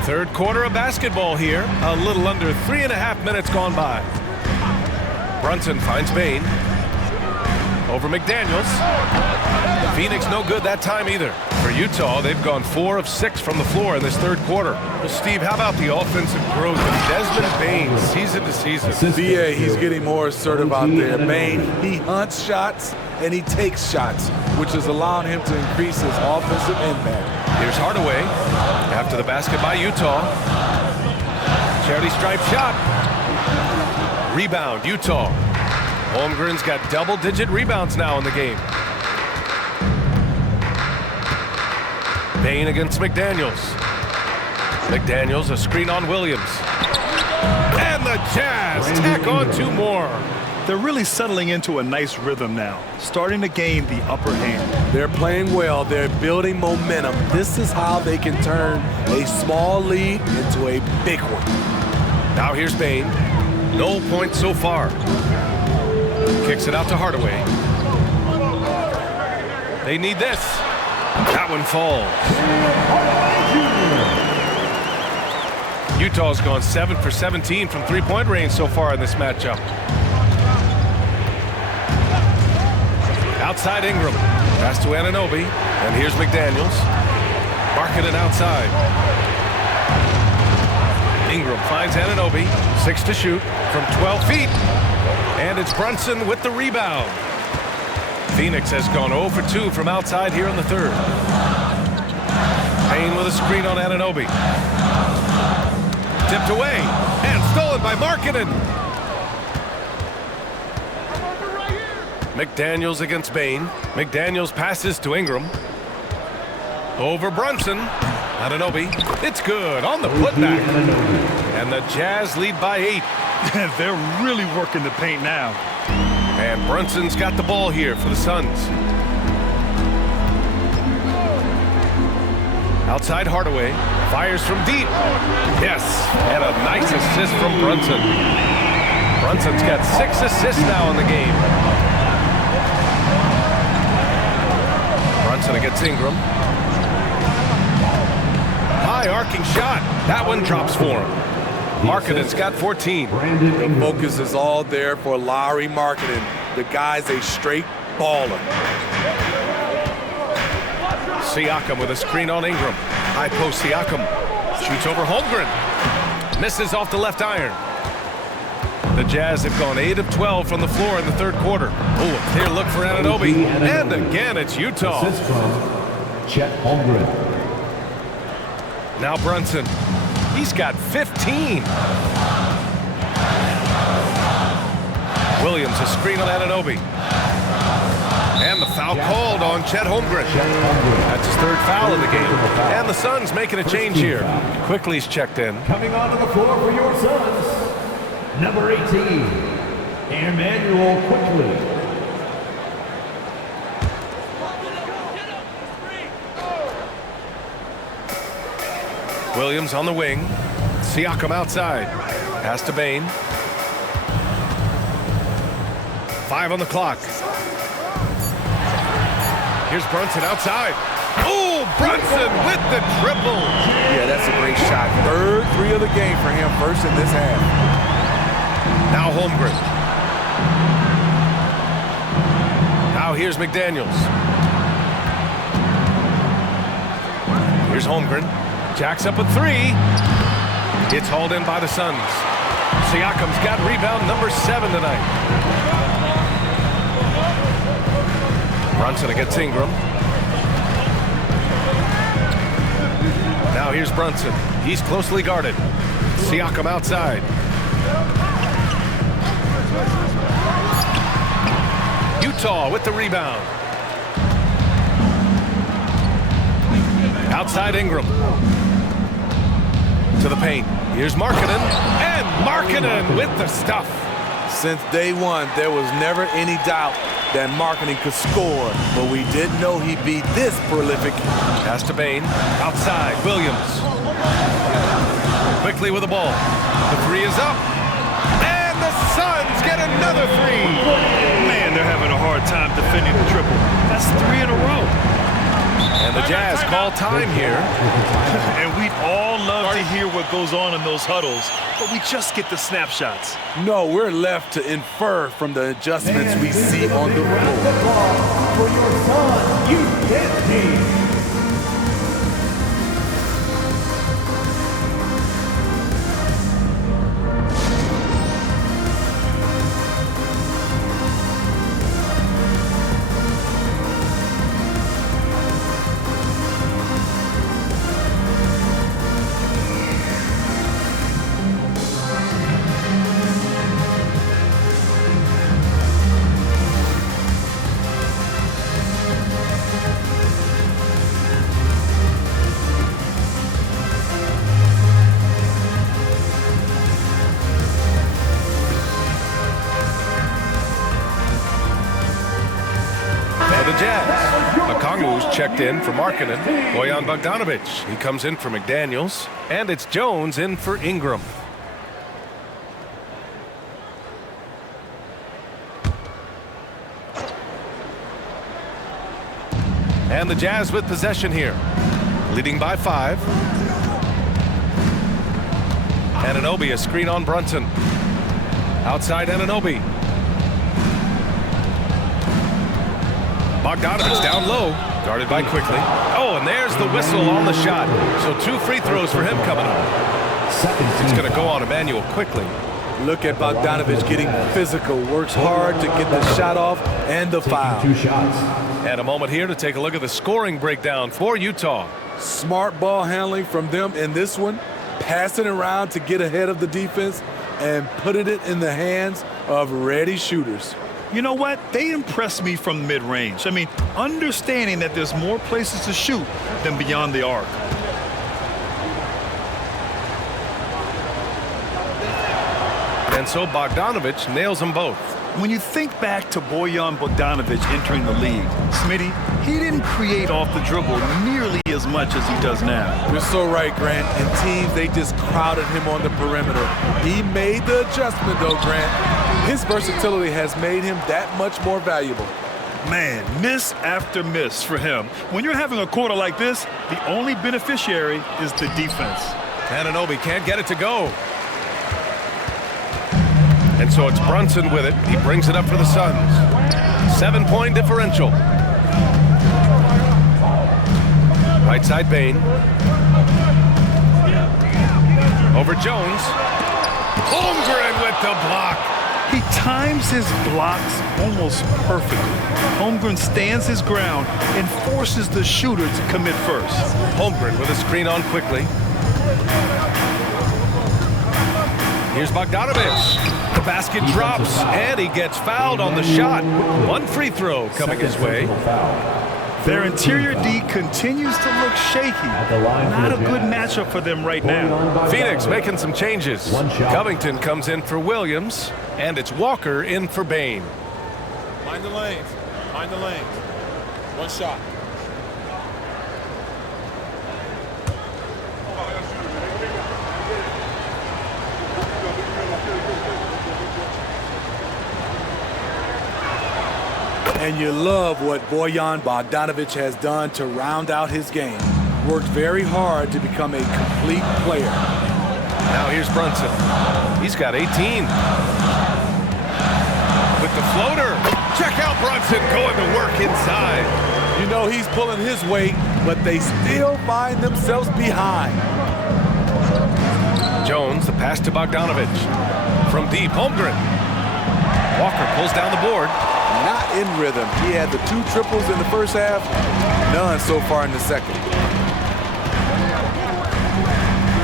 Third quarter of basketball here. A little under 3.5 minutes gone by. Brunson finds Bain. Over McDaniels. Phoenix no good that time either. For Utah, they've gone 4 of 6 from the floor in this third quarter. Well, Steve, how about the offensive growth of Desmond Bain season to season? BA, he's getting more assertive out there. Bain, he hunts shots and he takes shots, which is allowing him to increase his offensive impact. Here's Hardaway after the basket by Utah. Charity stripe shot. Rebound, Utah. Holmgren's got double-digit rebounds now in the game. Bain against McDaniels. McDaniels, a screen on Williams. And the Jazz tack on 2 more. They're really settling into a nice rhythm now, starting to gain the upper hand. They're playing well. They're building momentum. This is how they can turn a small lead into a big one. Now here's Bain. No points so far. Kicks it out to Hardaway. They need this. That one falls. Utah's gone 7 for 17 from three-point range so far in this matchup. Outside Ingram. Pass to Anunoby. And here's McDaniels. Markkanen outside. Ingram finds Anunoby. 6 to shoot from 12 feet. And it's Brunson with the rebound. Phoenix has gone 0 for 2 from outside here in the third. Payne with a screen on Anunoby. Tipped away and stolen by Markkanen. McDaniels against Bain. McDaniels passes to Ingram. Over Brunson. Anunoby. It's good on the putback. And the Jazz lead by 8. They're really working the paint now. And Brunson's got the ball here for the Suns. Outside Hardaway. Fires from deep. Yes. And a nice assist from Brunson. Brunson's got 6 assists now in the game. Brunson against Ingram. High arcing shot. That one drops for him. Markkanen's got 14. The focus is all there for Lauri Markkanen. The guy's a straight baller. Siakam with a screen on Ingram. High post Siakam. Shoots over Holmgren. Misses off the left iron. The Jazz have gone 8 of 12 from the floor in the third quarter. Oh, a clear look for Anunoby. And again, it's Utah. Assist from Chet Holmgren. Now Brunson. He's got 15. Williams, a screen on Anunoby. And the foul called on Chet Holmgren. That's his 3rd foul of the game. And the Suns making a change here. Quickly's checked in. Coming onto the floor for your Suns, number 18, Emmanuel Quickly. Williams on the wing. Siakam outside. Pass to Bain. 5 on the clock. Here's Brunson outside. Oh, Brunson with the triple. Yeah, that's a great shot. 3rd 3 of the game for him, 1st in this half. Now Holmgren. Now here's McDaniels. Here's Holmgren. Jacks up a 3. It's hauled in by the Suns. Siakam's got rebound number 7 tonight. Brunson against Ingram. Now here's Brunson. He's closely guarded. Siakam outside. Utah with the rebound. Outside Ingram. To the paint. Here's Markkanen. And Markkanen with the stuff. Since day one, there was never any doubt that Markkanen could score, but we didn't know he'd be this prolific. Pass to Bane. Outside, Williams. Quickly with the ball. The three is up. And the Suns get another three. Man, they're having a hard time defending the triple. That's 3 in a row. And the Jazz call time here. And we'd all love to hear what goes on in those huddles, but we just get the snapshots. No, we're left to infer from the adjustments we see on the floor. For your son, IGNBA. Checked in for Markkanen. Bojan Bogdanovic. He comes in for McDaniels. And it's Jones in for Ingram. And the Jazz with possession here. Leading by 5. Anunoby, a screen on Brunson. Outside Anunoby. Bogdanovic down low. Guarded by quickly. Oh, and there's the whistle on the shot. So 2 free throws for him coming up. It's going to go on Emmanuel quickly. Look at Bogdanovic getting physical. Works hard to get the shot off and the foul. 2 shots. And a moment here to take a look at the scoring breakdown for Utah. Smart ball handling from them in this one. Passing around to get ahead of the defense and putting it in the hands of ready shooters. You know what? They impressed me from the mid-range. I mean, understanding that there's more places to shoot than beyond the arc. And so Bogdanovic nails them both. When you think back to Bojan Bogdanovic entering the league, Smitty, he didn't create off the dribble nearly as much as he does now. You're so right, Grant. And teams, they just crowded him on the perimeter. He made the adjustment, though, Grant. His versatility has made him that much more valuable. Man, miss after miss for him. When you're having a quarter like this, the only beneficiary is the defense. Anunoby can't get it to go. And so it's Brunson with it. He brings it up for the Suns. 7-point differential. Right side Bane. Over Jones. Holmgren with the block. He times his blocks almost perfectly. Holmgren stands his ground and forces the shooter to commit first. Holmgren with a screen on quickly. Here's Bogdanovic. The basket drops, and he gets fouled on the shot. 1 free throw coming his way. Their interior D continues to look shaky. Not a good matchup for them right now. Phoenix making some changes. Covington comes in for Williams, and it's Walker in for Bane. Mind the lanes. Mind the lanes. 1 shot. And you love what Bojan Bogdanovic has done to round out his game. Worked very hard to become a complete player. Now here's Brunson. He's got 18. With the floater. Check out Brunson going to work inside. You know he's pulling his weight, but they still find themselves behind. Jones, the pass to Bogdanovic. From deep, Holmgren. Walker pulls down the board. Not in rhythm. He had the 2 triples in the first half, none so far in the second.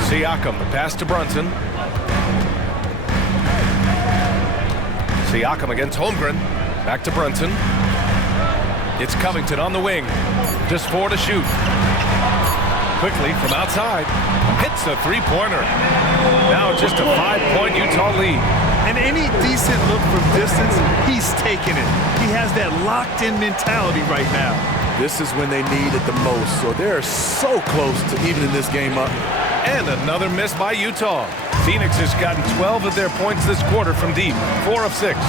Siakam, the pass to Brunson. Siakam against Holmgren. Back to Brunson. It's Covington on the wing. Just 4 to shoot. Quickly from outside, hits a three-pointer. Now just a 5-point Utah lead. And any decent look from distance, he's taking it. He has that locked-in mentality right now. This is when they need it the most, so they're so close to evening this game up. And another miss by Utah. Phoenix has gotten 12 of their points this quarter from deep, 4 of 6.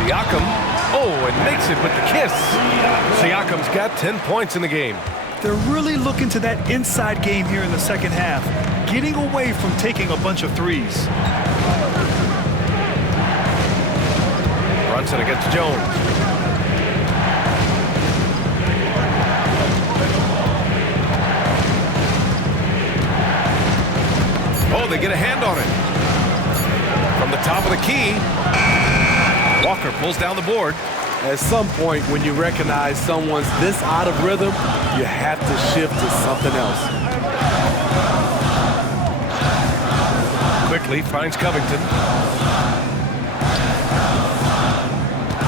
Siakam, and makes it with the kiss. Siakam's got 10 points in the game. They're really looking to that inside game here in the second half, getting away from taking a bunch of threes. Brunson against Jones. They get a hand on it. From the top of the key, Walker pulls down the board. At some point, when you recognize someone's this out of rhythm, you have to shift to something else. Quickly finds Covington.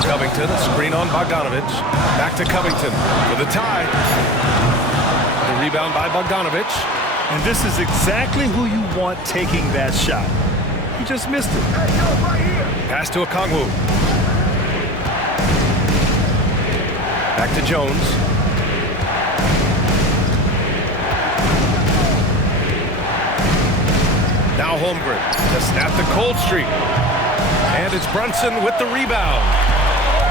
Covington, a screen on Bogdanovic. Back to Covington for the tie. The rebound by Bogdanovic. And this is exactly who you want taking that shot. He just missed it. Pass to Okongwu. Back to Jones. Now Holmgren to snap the cold streak. And it's Brunson with the rebound.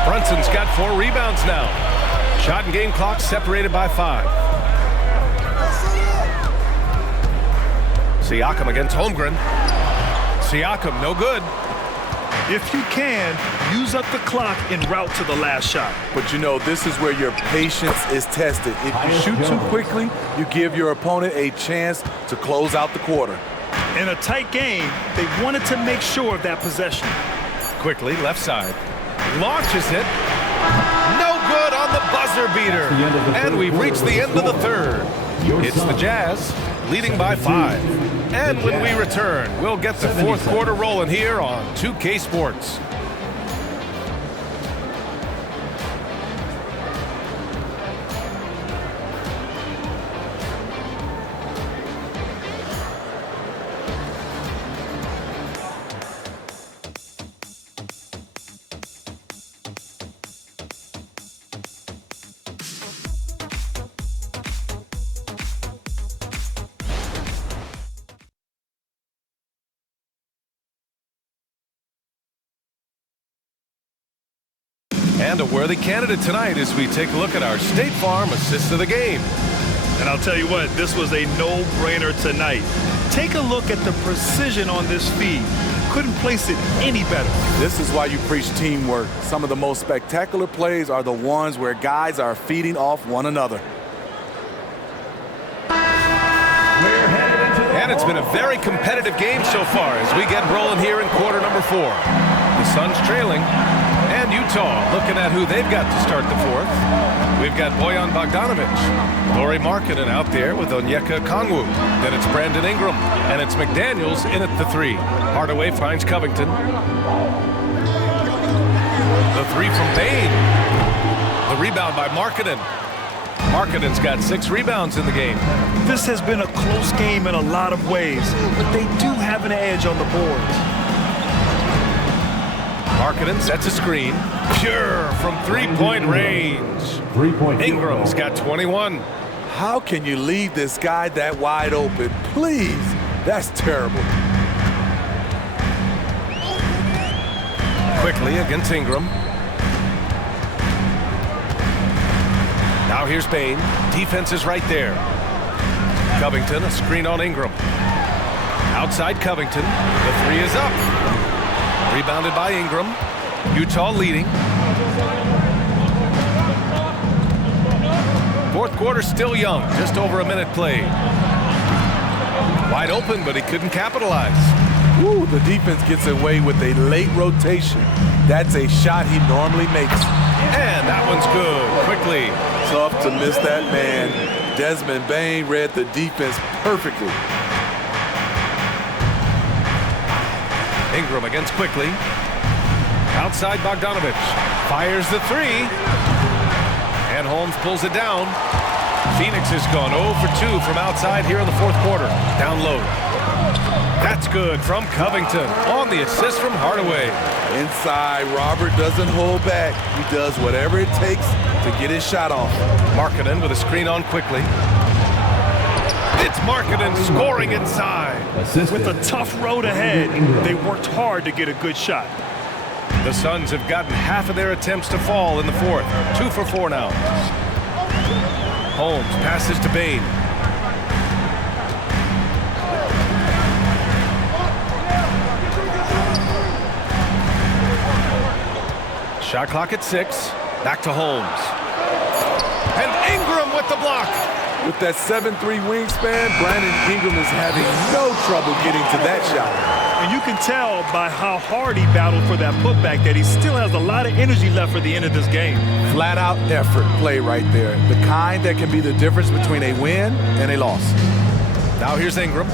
Brunson's got 4 rebounds now. Shot and game clock separated by 5. Siakam against Holmgren. Siakam, no good. If you can, use up the clock en route to the last shot. But you know, this is where your patience is tested. If you shoot too quickly, you give your opponent a chance to close out the quarter. In a tight game, they wanted to make sure of that possession. Quickly, left side. Launches it. No good on the buzzer beater. And we've reached the end of the third. It's the Jazz leading by 5. And when we return, we'll get the fourth quarter rolling here on 2K Sports. And a worthy candidate tonight as we take a look at our State Farm assist of the game. And I'll tell you what, this was a no-brainer tonight. Take a look at the precision on this feed. Couldn't place it any better. This is why you preach teamwork. Some of the most spectacular plays are the ones where guys are feeding off one another. And it's been a very competitive game so far as we get rolling here in quarter number 4. The Suns trailing. And Utah looking at who they've got to start the fourth. We've got Bojan Bogdanovic, Lauri Markkanen out there with Onyeka Okongwu. Then it's Brandon Ingram, and it's McDaniels in at the 3. Hardaway finds Covington. The 3 from Bane. The rebound by Markkanen. Markkanen's got 6 rebounds in the game. This has been a close game in a lot of ways, but they do have an edge on the boards. Markkanen sets a screen. Pure from 3-point range. Ingram's got 21. How can you leave this guy that wide open? Please, that's terrible. Quickly against Ingram. Now here's Bane. Defense is right there. Covington, a screen on Ingram. Outside Covington. The 3 is up. Rebounded by Ingram. Utah leading. Fourth quarter still young. Just over a minute played. Wide open, but he couldn't capitalize. Ooh, the defense gets away with a late rotation. That's a shot he normally makes. And that one's good. Quickly. Tough to miss that man. Desmond Bane read the defense perfectly. Ingram against Quickly. Outside Bogdanovic. Fires the 3. And Holmes pulls it down. Phoenix has gone 0 for 2 from outside here in the fourth quarter. Down low. That's good from Covington on the assist from Hardaway. Inside, Robert doesn't hold back. He does whatever it takes to get his shot off. Markkanen with a screen on quickly. It's Markkanen scoring inside. With a tough road ahead, they worked hard to get a good shot. The Suns have gotten half of their attempts to fall in the fourth. 2 for 4 now. Holmes passes to Bain. Shot clock at 6. Back to Holmes. And Ingram with the block. With that 7'3" wingspan, Brandon Ingram is having no trouble getting to that shot. And you can tell by how hard he battled for that putback that he still has a lot of energy left for the end of this game. Flat out effort play right there. The kind that can be the difference between a win and a loss. Now here's Ingram.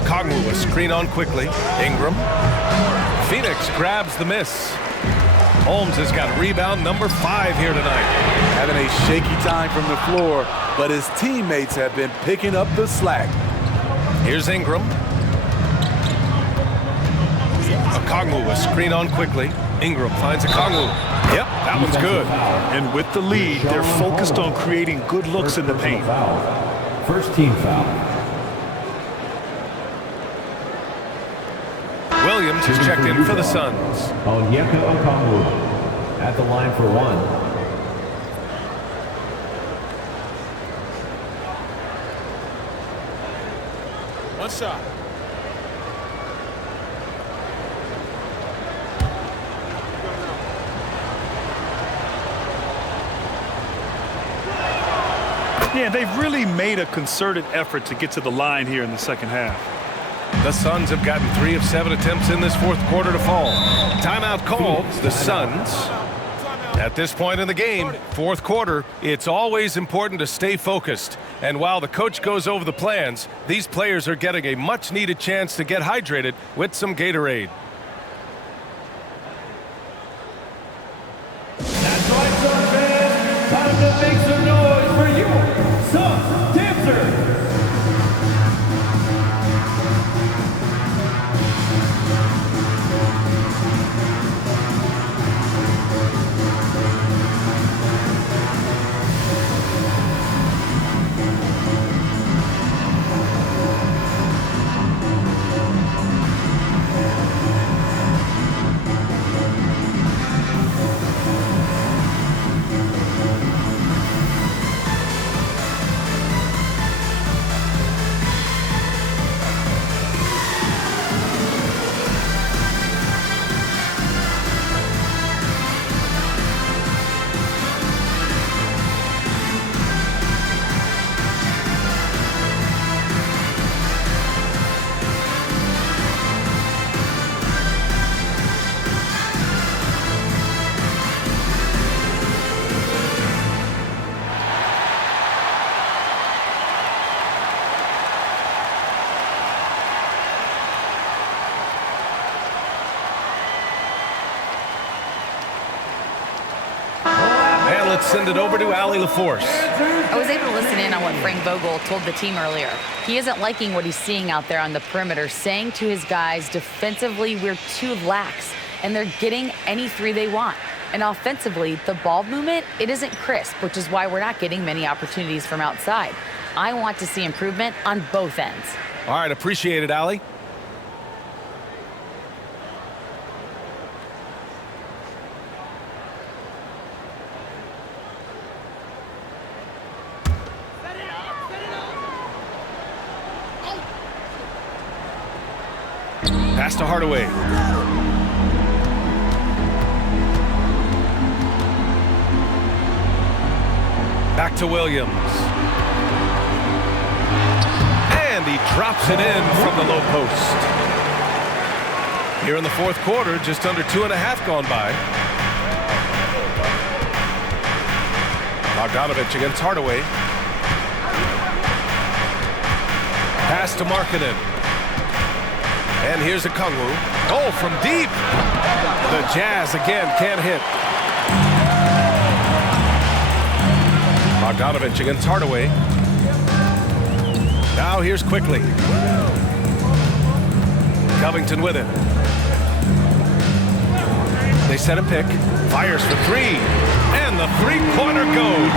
Okongwu, a screen on quickly. Ingram. Phoenix grabs the miss. Holmes has got rebound number 5 here tonight. Having a shaky time from the floor, but his teammates have been picking up the slack. Here's Ingram. Okongwu, a screen on quickly. Ingram finds Okongwu. Yep, that one's good. And with the lead, they're focused on creating good looks in the paint. First team foul. Williams has checked in for the Suns. Onyeka Okongwu at the line for 1. One shot. Yeah, they've really made a concerted effort to get to the line here in the second half. The Suns have gotten 3 of 7 attempts in this fourth quarter to fall. Timeout called. The Suns. At this point in the game, fourth quarter, it's always important to stay focused. And while the coach goes over the plans, these players are getting a much-needed chance to get hydrated with some Gatorade. That's right, Sun fans. Time to make some noise for your Sun dancers. Let's send it over to Allie LaForce. I was able to listen in on what Frank Vogel told the team earlier. He isn't liking what he's seeing out there on the perimeter, saying to his guys, defensively, we're too lax, and they're getting any 3 they want. And offensively, the ball movement, it isn't crisp, which is why we're not getting many opportunities from outside. I want to see improvement on both ends. All right, appreciate it, Allie. Pass to Hardaway. Back to Williams. And he drops it in from the low post. Here in the fourth quarter, just under 2.5 gone by. Bogdanovich against Hardaway. Pass to Markkanen. And here's Okongwu. Oh, from deep. The Jazz again can't hit. Bogdanovich against Hardaway. Now here's Quickly. Covington with it. They set a pick. Fires for three. And the three-pointer goes.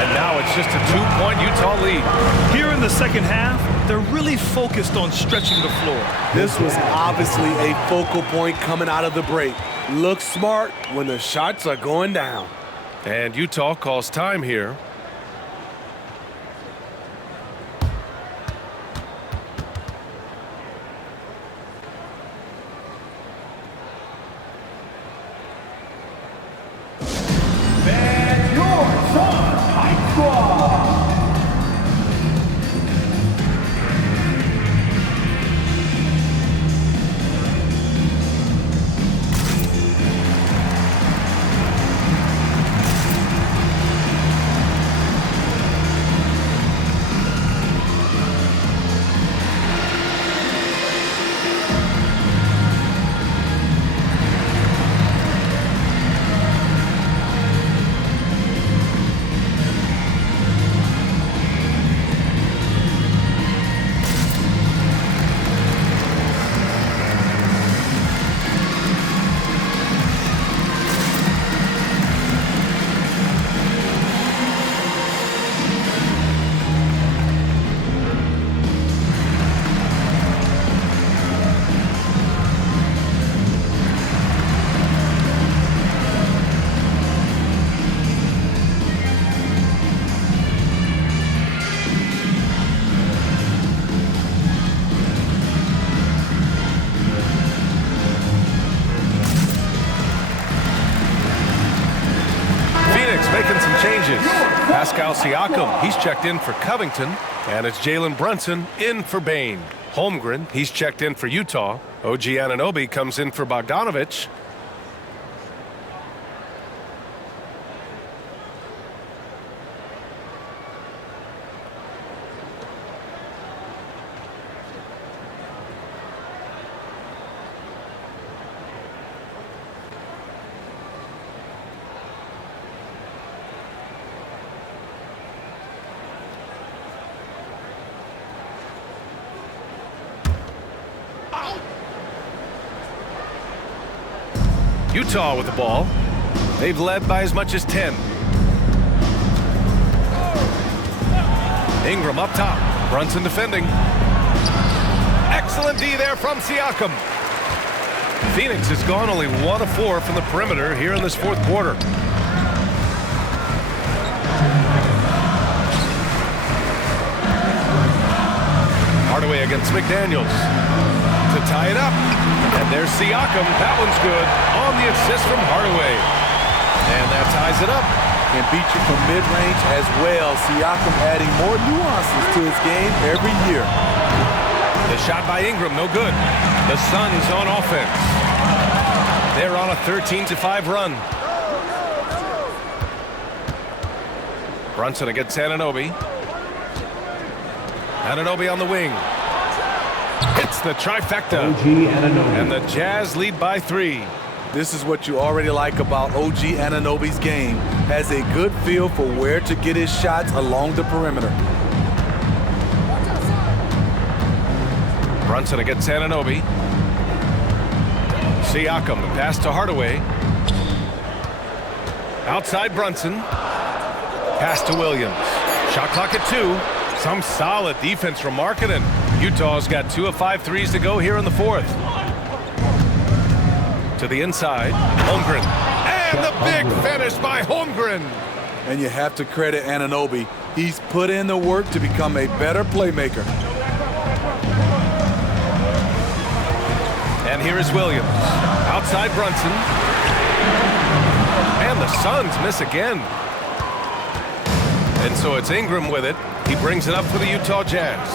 And now it's just a 2-point Utah lead. Here in the second half, they're really focused on stretching the floor. This was obviously a focal point coming out of the break. Look smart when the shots are going down. And Utah calls time here. Making some changes. Pascal Siakam, he's checked in for Covington, and it's Jalen Brunson in for Bane. Holmgren, he's checked in for Utah. OG Anunoby comes in for Bogdanovich. Utah with the ball. They've led by as much as 10. Ingram up top. Brunson defending. Excellent D there from Siakam. Phoenix has gone only 1 of 4 from the perimeter here in this fourth quarter. Hardaway against McDaniels to tie it up. And there's Siakam. That one's good on the assist from Hardaway. And that ties it up. Can beat you from mid-range as well. Siakam adding more nuances to his game every year. The shot by Ingram, no good. The Suns on offense. They're on a 13-5 run. Brunson against Anunoby. Anunoby on the wing. It's the trifecta. And the Jazz lead by 3. This is what you already like about OG Anunoby's game. Has a good feel for where to get his shots along the perimeter. Brunson against Anunoby. Siakam, the pass to Hardaway. Outside Brunson. Pass to Williams. Shot clock at 2. Some solid defense from Markkanen. Utah's got 2 of 5 threes to go here in the fourth. To the inside, Holmgren. And the big finish by Holmgren. And you have to credit Anunoby. He's put in the work to become a better playmaker. And here is Williams. Outside Brunson. And the Suns miss again. And so it's Ingram with it. He brings it up for the Utah Jazz.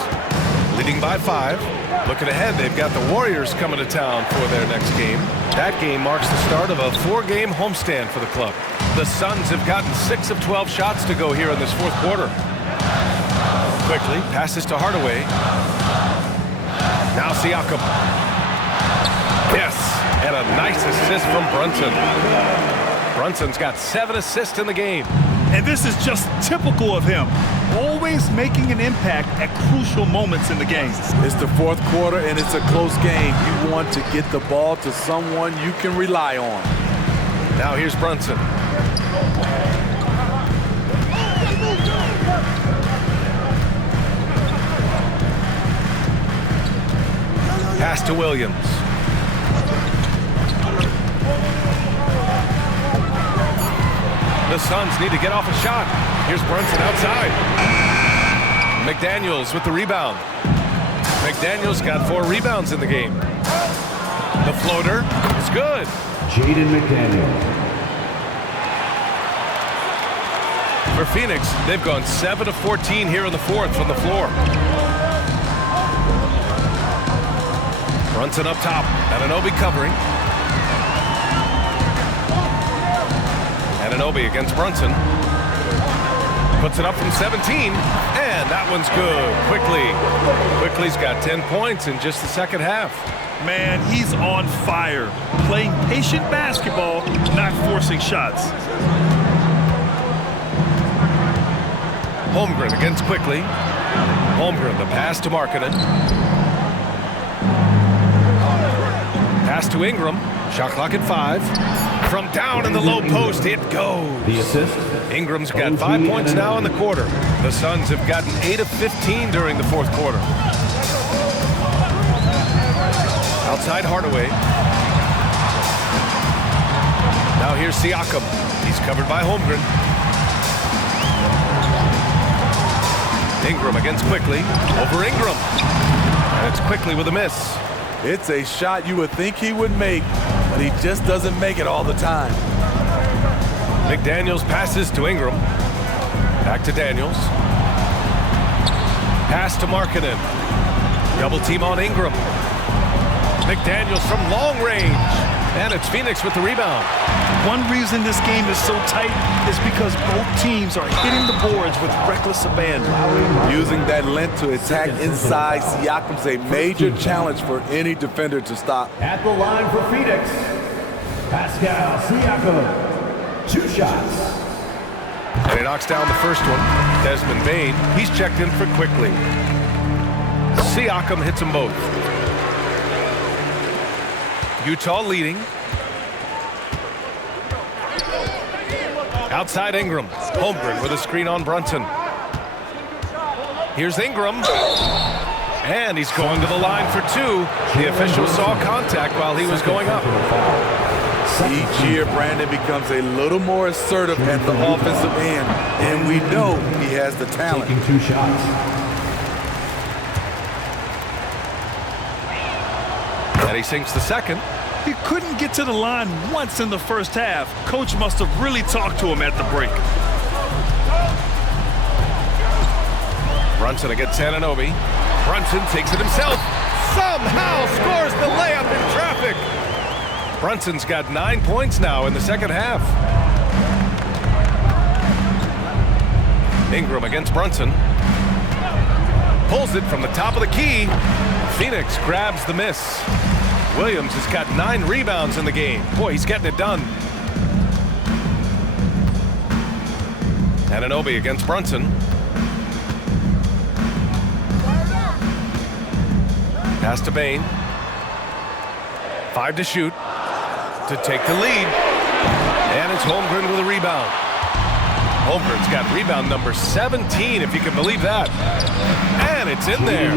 Leading by 5. Looking ahead, they've got the Warriors coming to town for their next game. That game marks the start of a 4-game homestand for the club. The Suns have gotten 6 of 12 shots to go here in this fourth quarter. Quickly, passes to Hardaway. Now Siakam. Yes, and a nice assist from Brunson. Brunson's got 7 assists in the game. And this is just typical of him, always making an impact at crucial moments in the game. It's the fourth quarter, and it's a close game. You want to get the ball to someone you can rely on. Now here's Brunson. Pass to Williams. The Suns need to get off a shot. Here's Brunson outside. McDaniels with the rebound. McDaniels got 4 rebounds in the game. The floater is good. Jaden McDaniels. For Phoenix, they've gone 7 of 14 here in the fourth from the floor. Brunson up top. Anunoby covering. Anunoby against Brunson. Puts it up from 17, and that one's good. Quickly's got 10 points in just the second half. Man, he's on fire. Playing patient basketball, not forcing shots. Holmgren against Quickly. Holmgren, the pass to Markkanen. Pass to Ingram. Shot clock at 5. From down in the low post, it goes. The assist. Ingram's got 5 points now in the quarter. The Suns have gotten 8 of 15 during the fourth quarter. Outside Hardaway. Now here's Siakam. He's covered by Holmgren. Ingram against Quickly. Over Ingram. And it's Quickly with a miss. It's a shot you would think he would make, but he just doesn't make it all the time. McDaniels passes to Ingram. Back to Daniels. Pass to Markkanen. Double team on Ingram. McDaniels from long range. And it's Phoenix with the rebound. One reason this game is so tight is because both teams are hitting the boards with reckless abandon. Using that length to attack inside, Siakam's a major challenge for any defender to stop. At the line for Phoenix, Pascal Siakam. 2 shots. And he knocks down the first one. Desmond Bane, he's checked in for Quickly. Siakam hits them both. Utah leading. Outside Ingram. Holmgren with a screen on Brunson. Here's Ingram. And he's going to the line for 2. The official saw contact while he was going up. Each year, Brandon becomes a little more assertive at the offensive end, and we know he has the talent. Taking 2 shots. And he sinks the second. He couldn't get to the line once in the first half. Coach must have really talked to him at the break. Brunson against Anunoby. Brunson takes it himself. Somehow scores the layup in traffic. Brunson's got 9 points now in the second half. Ingram against Brunson. Pulls it from the top of the key. Phoenix grabs the miss. Williams has got 9 rebounds in the game. Boy, he's getting it done. Anunoby against Brunson. Pass to Bane. 5 to shoot. To take the lead. And it's Holmgren with a rebound. Holmgren's got rebound number 17, if you can believe that. And it's in there.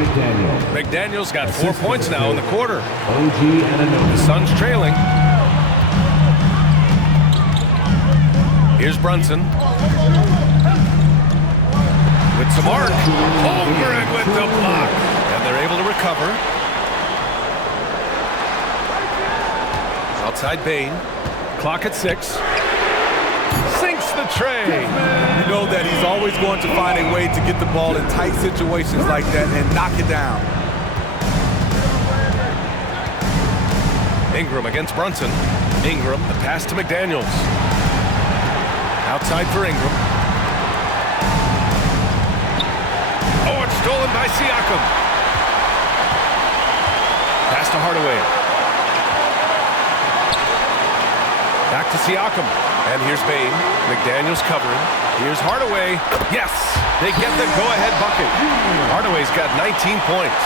McDaniels got 4 points now in the quarter. The Suns trailing. Here's Brunson. With some arc. Holmgren with the block. And they're able to recover. Outside Bane. Clock at 6. Sinks the tray. You know that he's always going to find a way to get the ball in tight situations like that and knock it down. Ingram against Brunson. Ingram, the pass to McDaniels. Outside for Ingram. Oh, it's stolen by Siakam. Pass to Hardaway. Back to Siakam. And here's Bain. McDaniels covering. Here's Hardaway. Yes! They get the go-ahead bucket. Hardaway's got 19 points.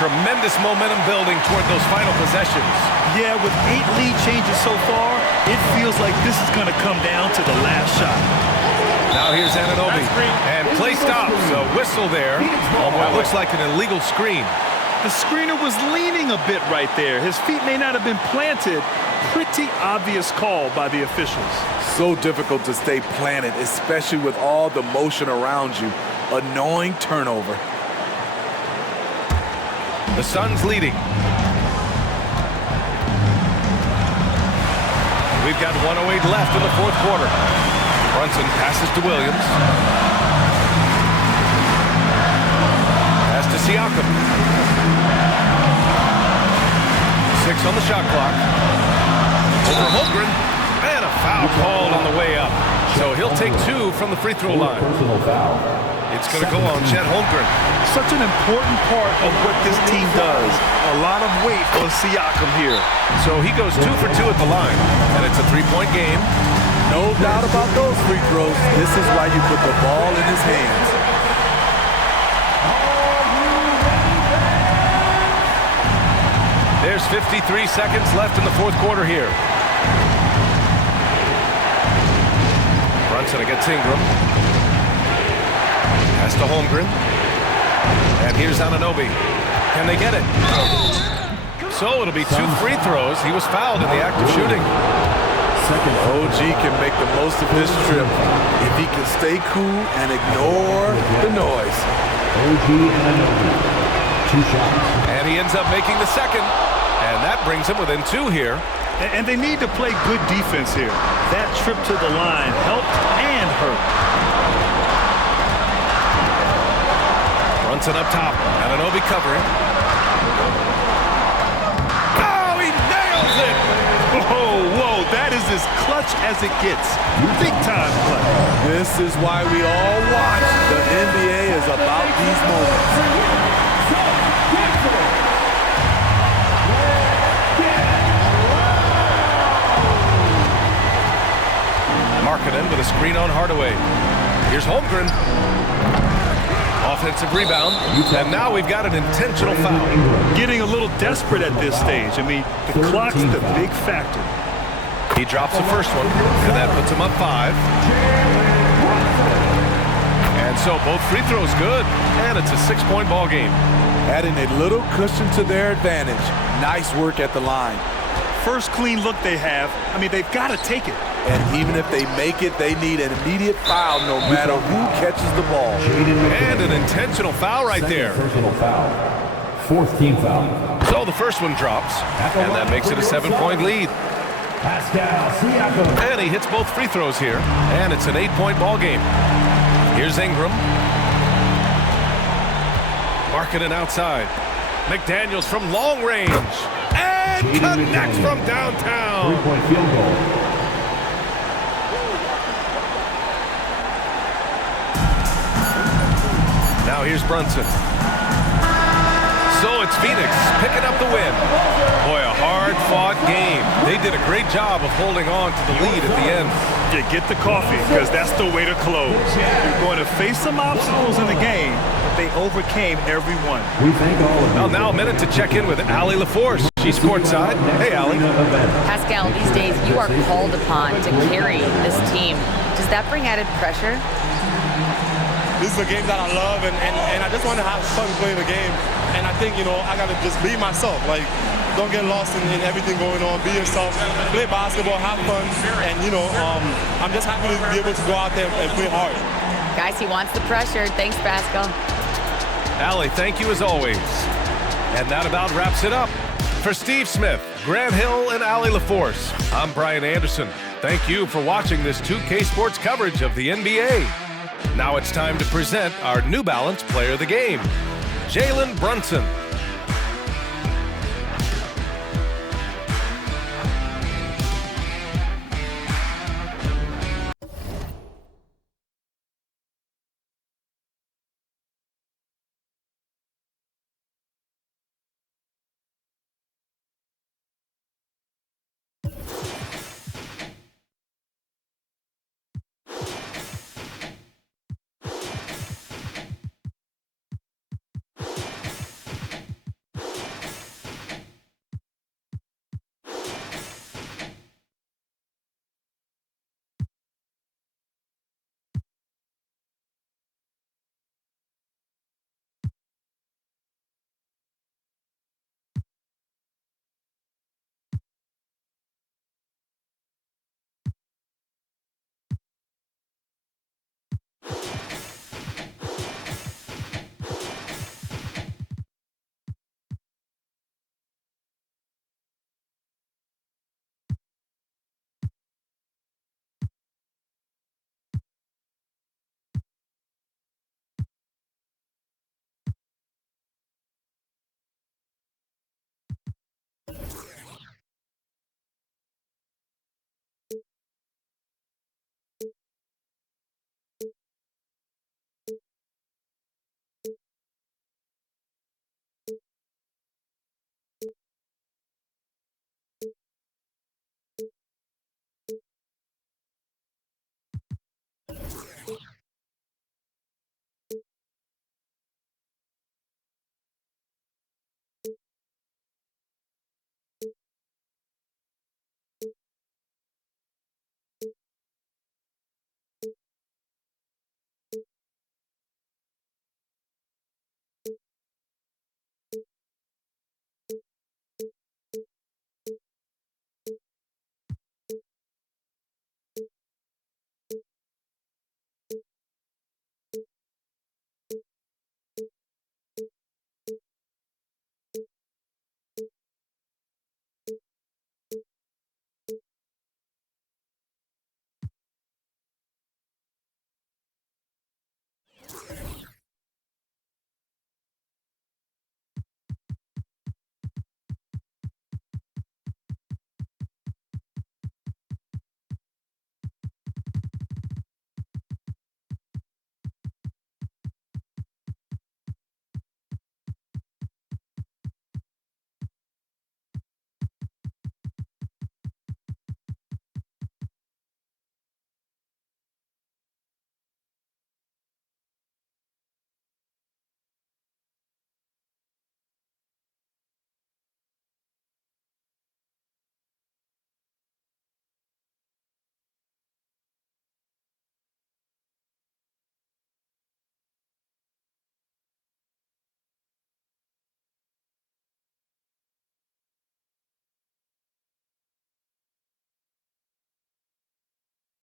Tremendous momentum building toward those final possessions. Yeah, with 8 lead changes so far, it feels like this is going to come down to the last shot. Now here's Anunoby. And play stops. A whistle there on what looks like an illegal screen. The screener was leaning a bit right there. His feet may not have been planted. Pretty obvious call by the officials. So difficult to stay planted, especially with all the motion around you. Annoying turnover. The Suns leading. We've got 1:08 left in the fourth quarter. Brunson passes to Williams. Pass to Siakam. 6 on the shot clock. Over Holmgren. And a foul called on the way up. So he'll take 2 from the free throw line. Personal foul. It's going to go on Chet Holmgren. Such an important part of what this team does. A lot of weight on Siakam here. So he goes 2 for 2 at the line. And it's a 3-point game. No doubt about those free throws. This is why you put the ball in his hands. There's 53 seconds left in the fourth quarter here. Brunson against Ingram. Pass to Holmgren. And here's Anunoby. Can they get it? So it'll be 2 free throws. He was fouled in the act of shooting. OG can make the most of this trip if he can stay cool and ignore the noise. OG Anunoby. 2 shots. And he ends up making the second. And that brings him within 2 here. And they need to play good defense here. That trip to the line helped and hurt. Brunson up top. Anunoby covering. Oh, he nails it! Whoa, that is as clutch as it gets. Big time clutch. This is why we all watch. The NBA is about these moments. Markkanen with a screen on Hardaway. Here's Holmgren. Offensive rebound. And now we've got an intentional foul. Getting a little desperate at this stage. I mean, the clock's the big factor. He drops the first one, and that puts him up 5. And so both free throws good, and it's a 6-point ball game. Adding a little cushion to their advantage. Nice work at the line. First clean look they have. I mean, they've got to take it. And even if they make it, they need an immediate foul no matter who catches the ball. And an intentional foul right there. Personal foul. 4th team foul. So the first one drops, and that makes it a 7-point lead. Pascal Siakam. And he hits both free throws here, and it's an 8-point ball game. Here's Ingram. Markkanen outside. McDaniels from long range. And connects from downtown. 3-point field goal. Now here's Brunson. So it's Phoenix picking up the win. Boy, a hard-fought game. They did a great job of holding on to the lead at the end. Yeah, get the coffee, because that's the way to close. You're going to face some obstacles in the game, but they overcame every one. We thank all of you. Well, now a minute to check in with Allie LaForce. She's courtside. Hey, Allie. Pascal, these days you are called upon to carry this team. Does that bring added pressure? This is a game that I love, and I just want to have fun playing the game. And I think, I got to just be myself. Like, don't get lost in everything going on. Be yourself. Play basketball, have fun. And, I'm just happy to be able to go out there and play hard. Guys, he wants the pressure. Thanks, Pascal. Allie, thank you as always. And that about wraps it up. For Steve Smith, Grant Hill, and Allie LaForce, I'm Brian Anderson. Thank you for watching this 2K Sports coverage of the NBA. Now it's time to present our New Balance Player of the Game, Jalen Brunson.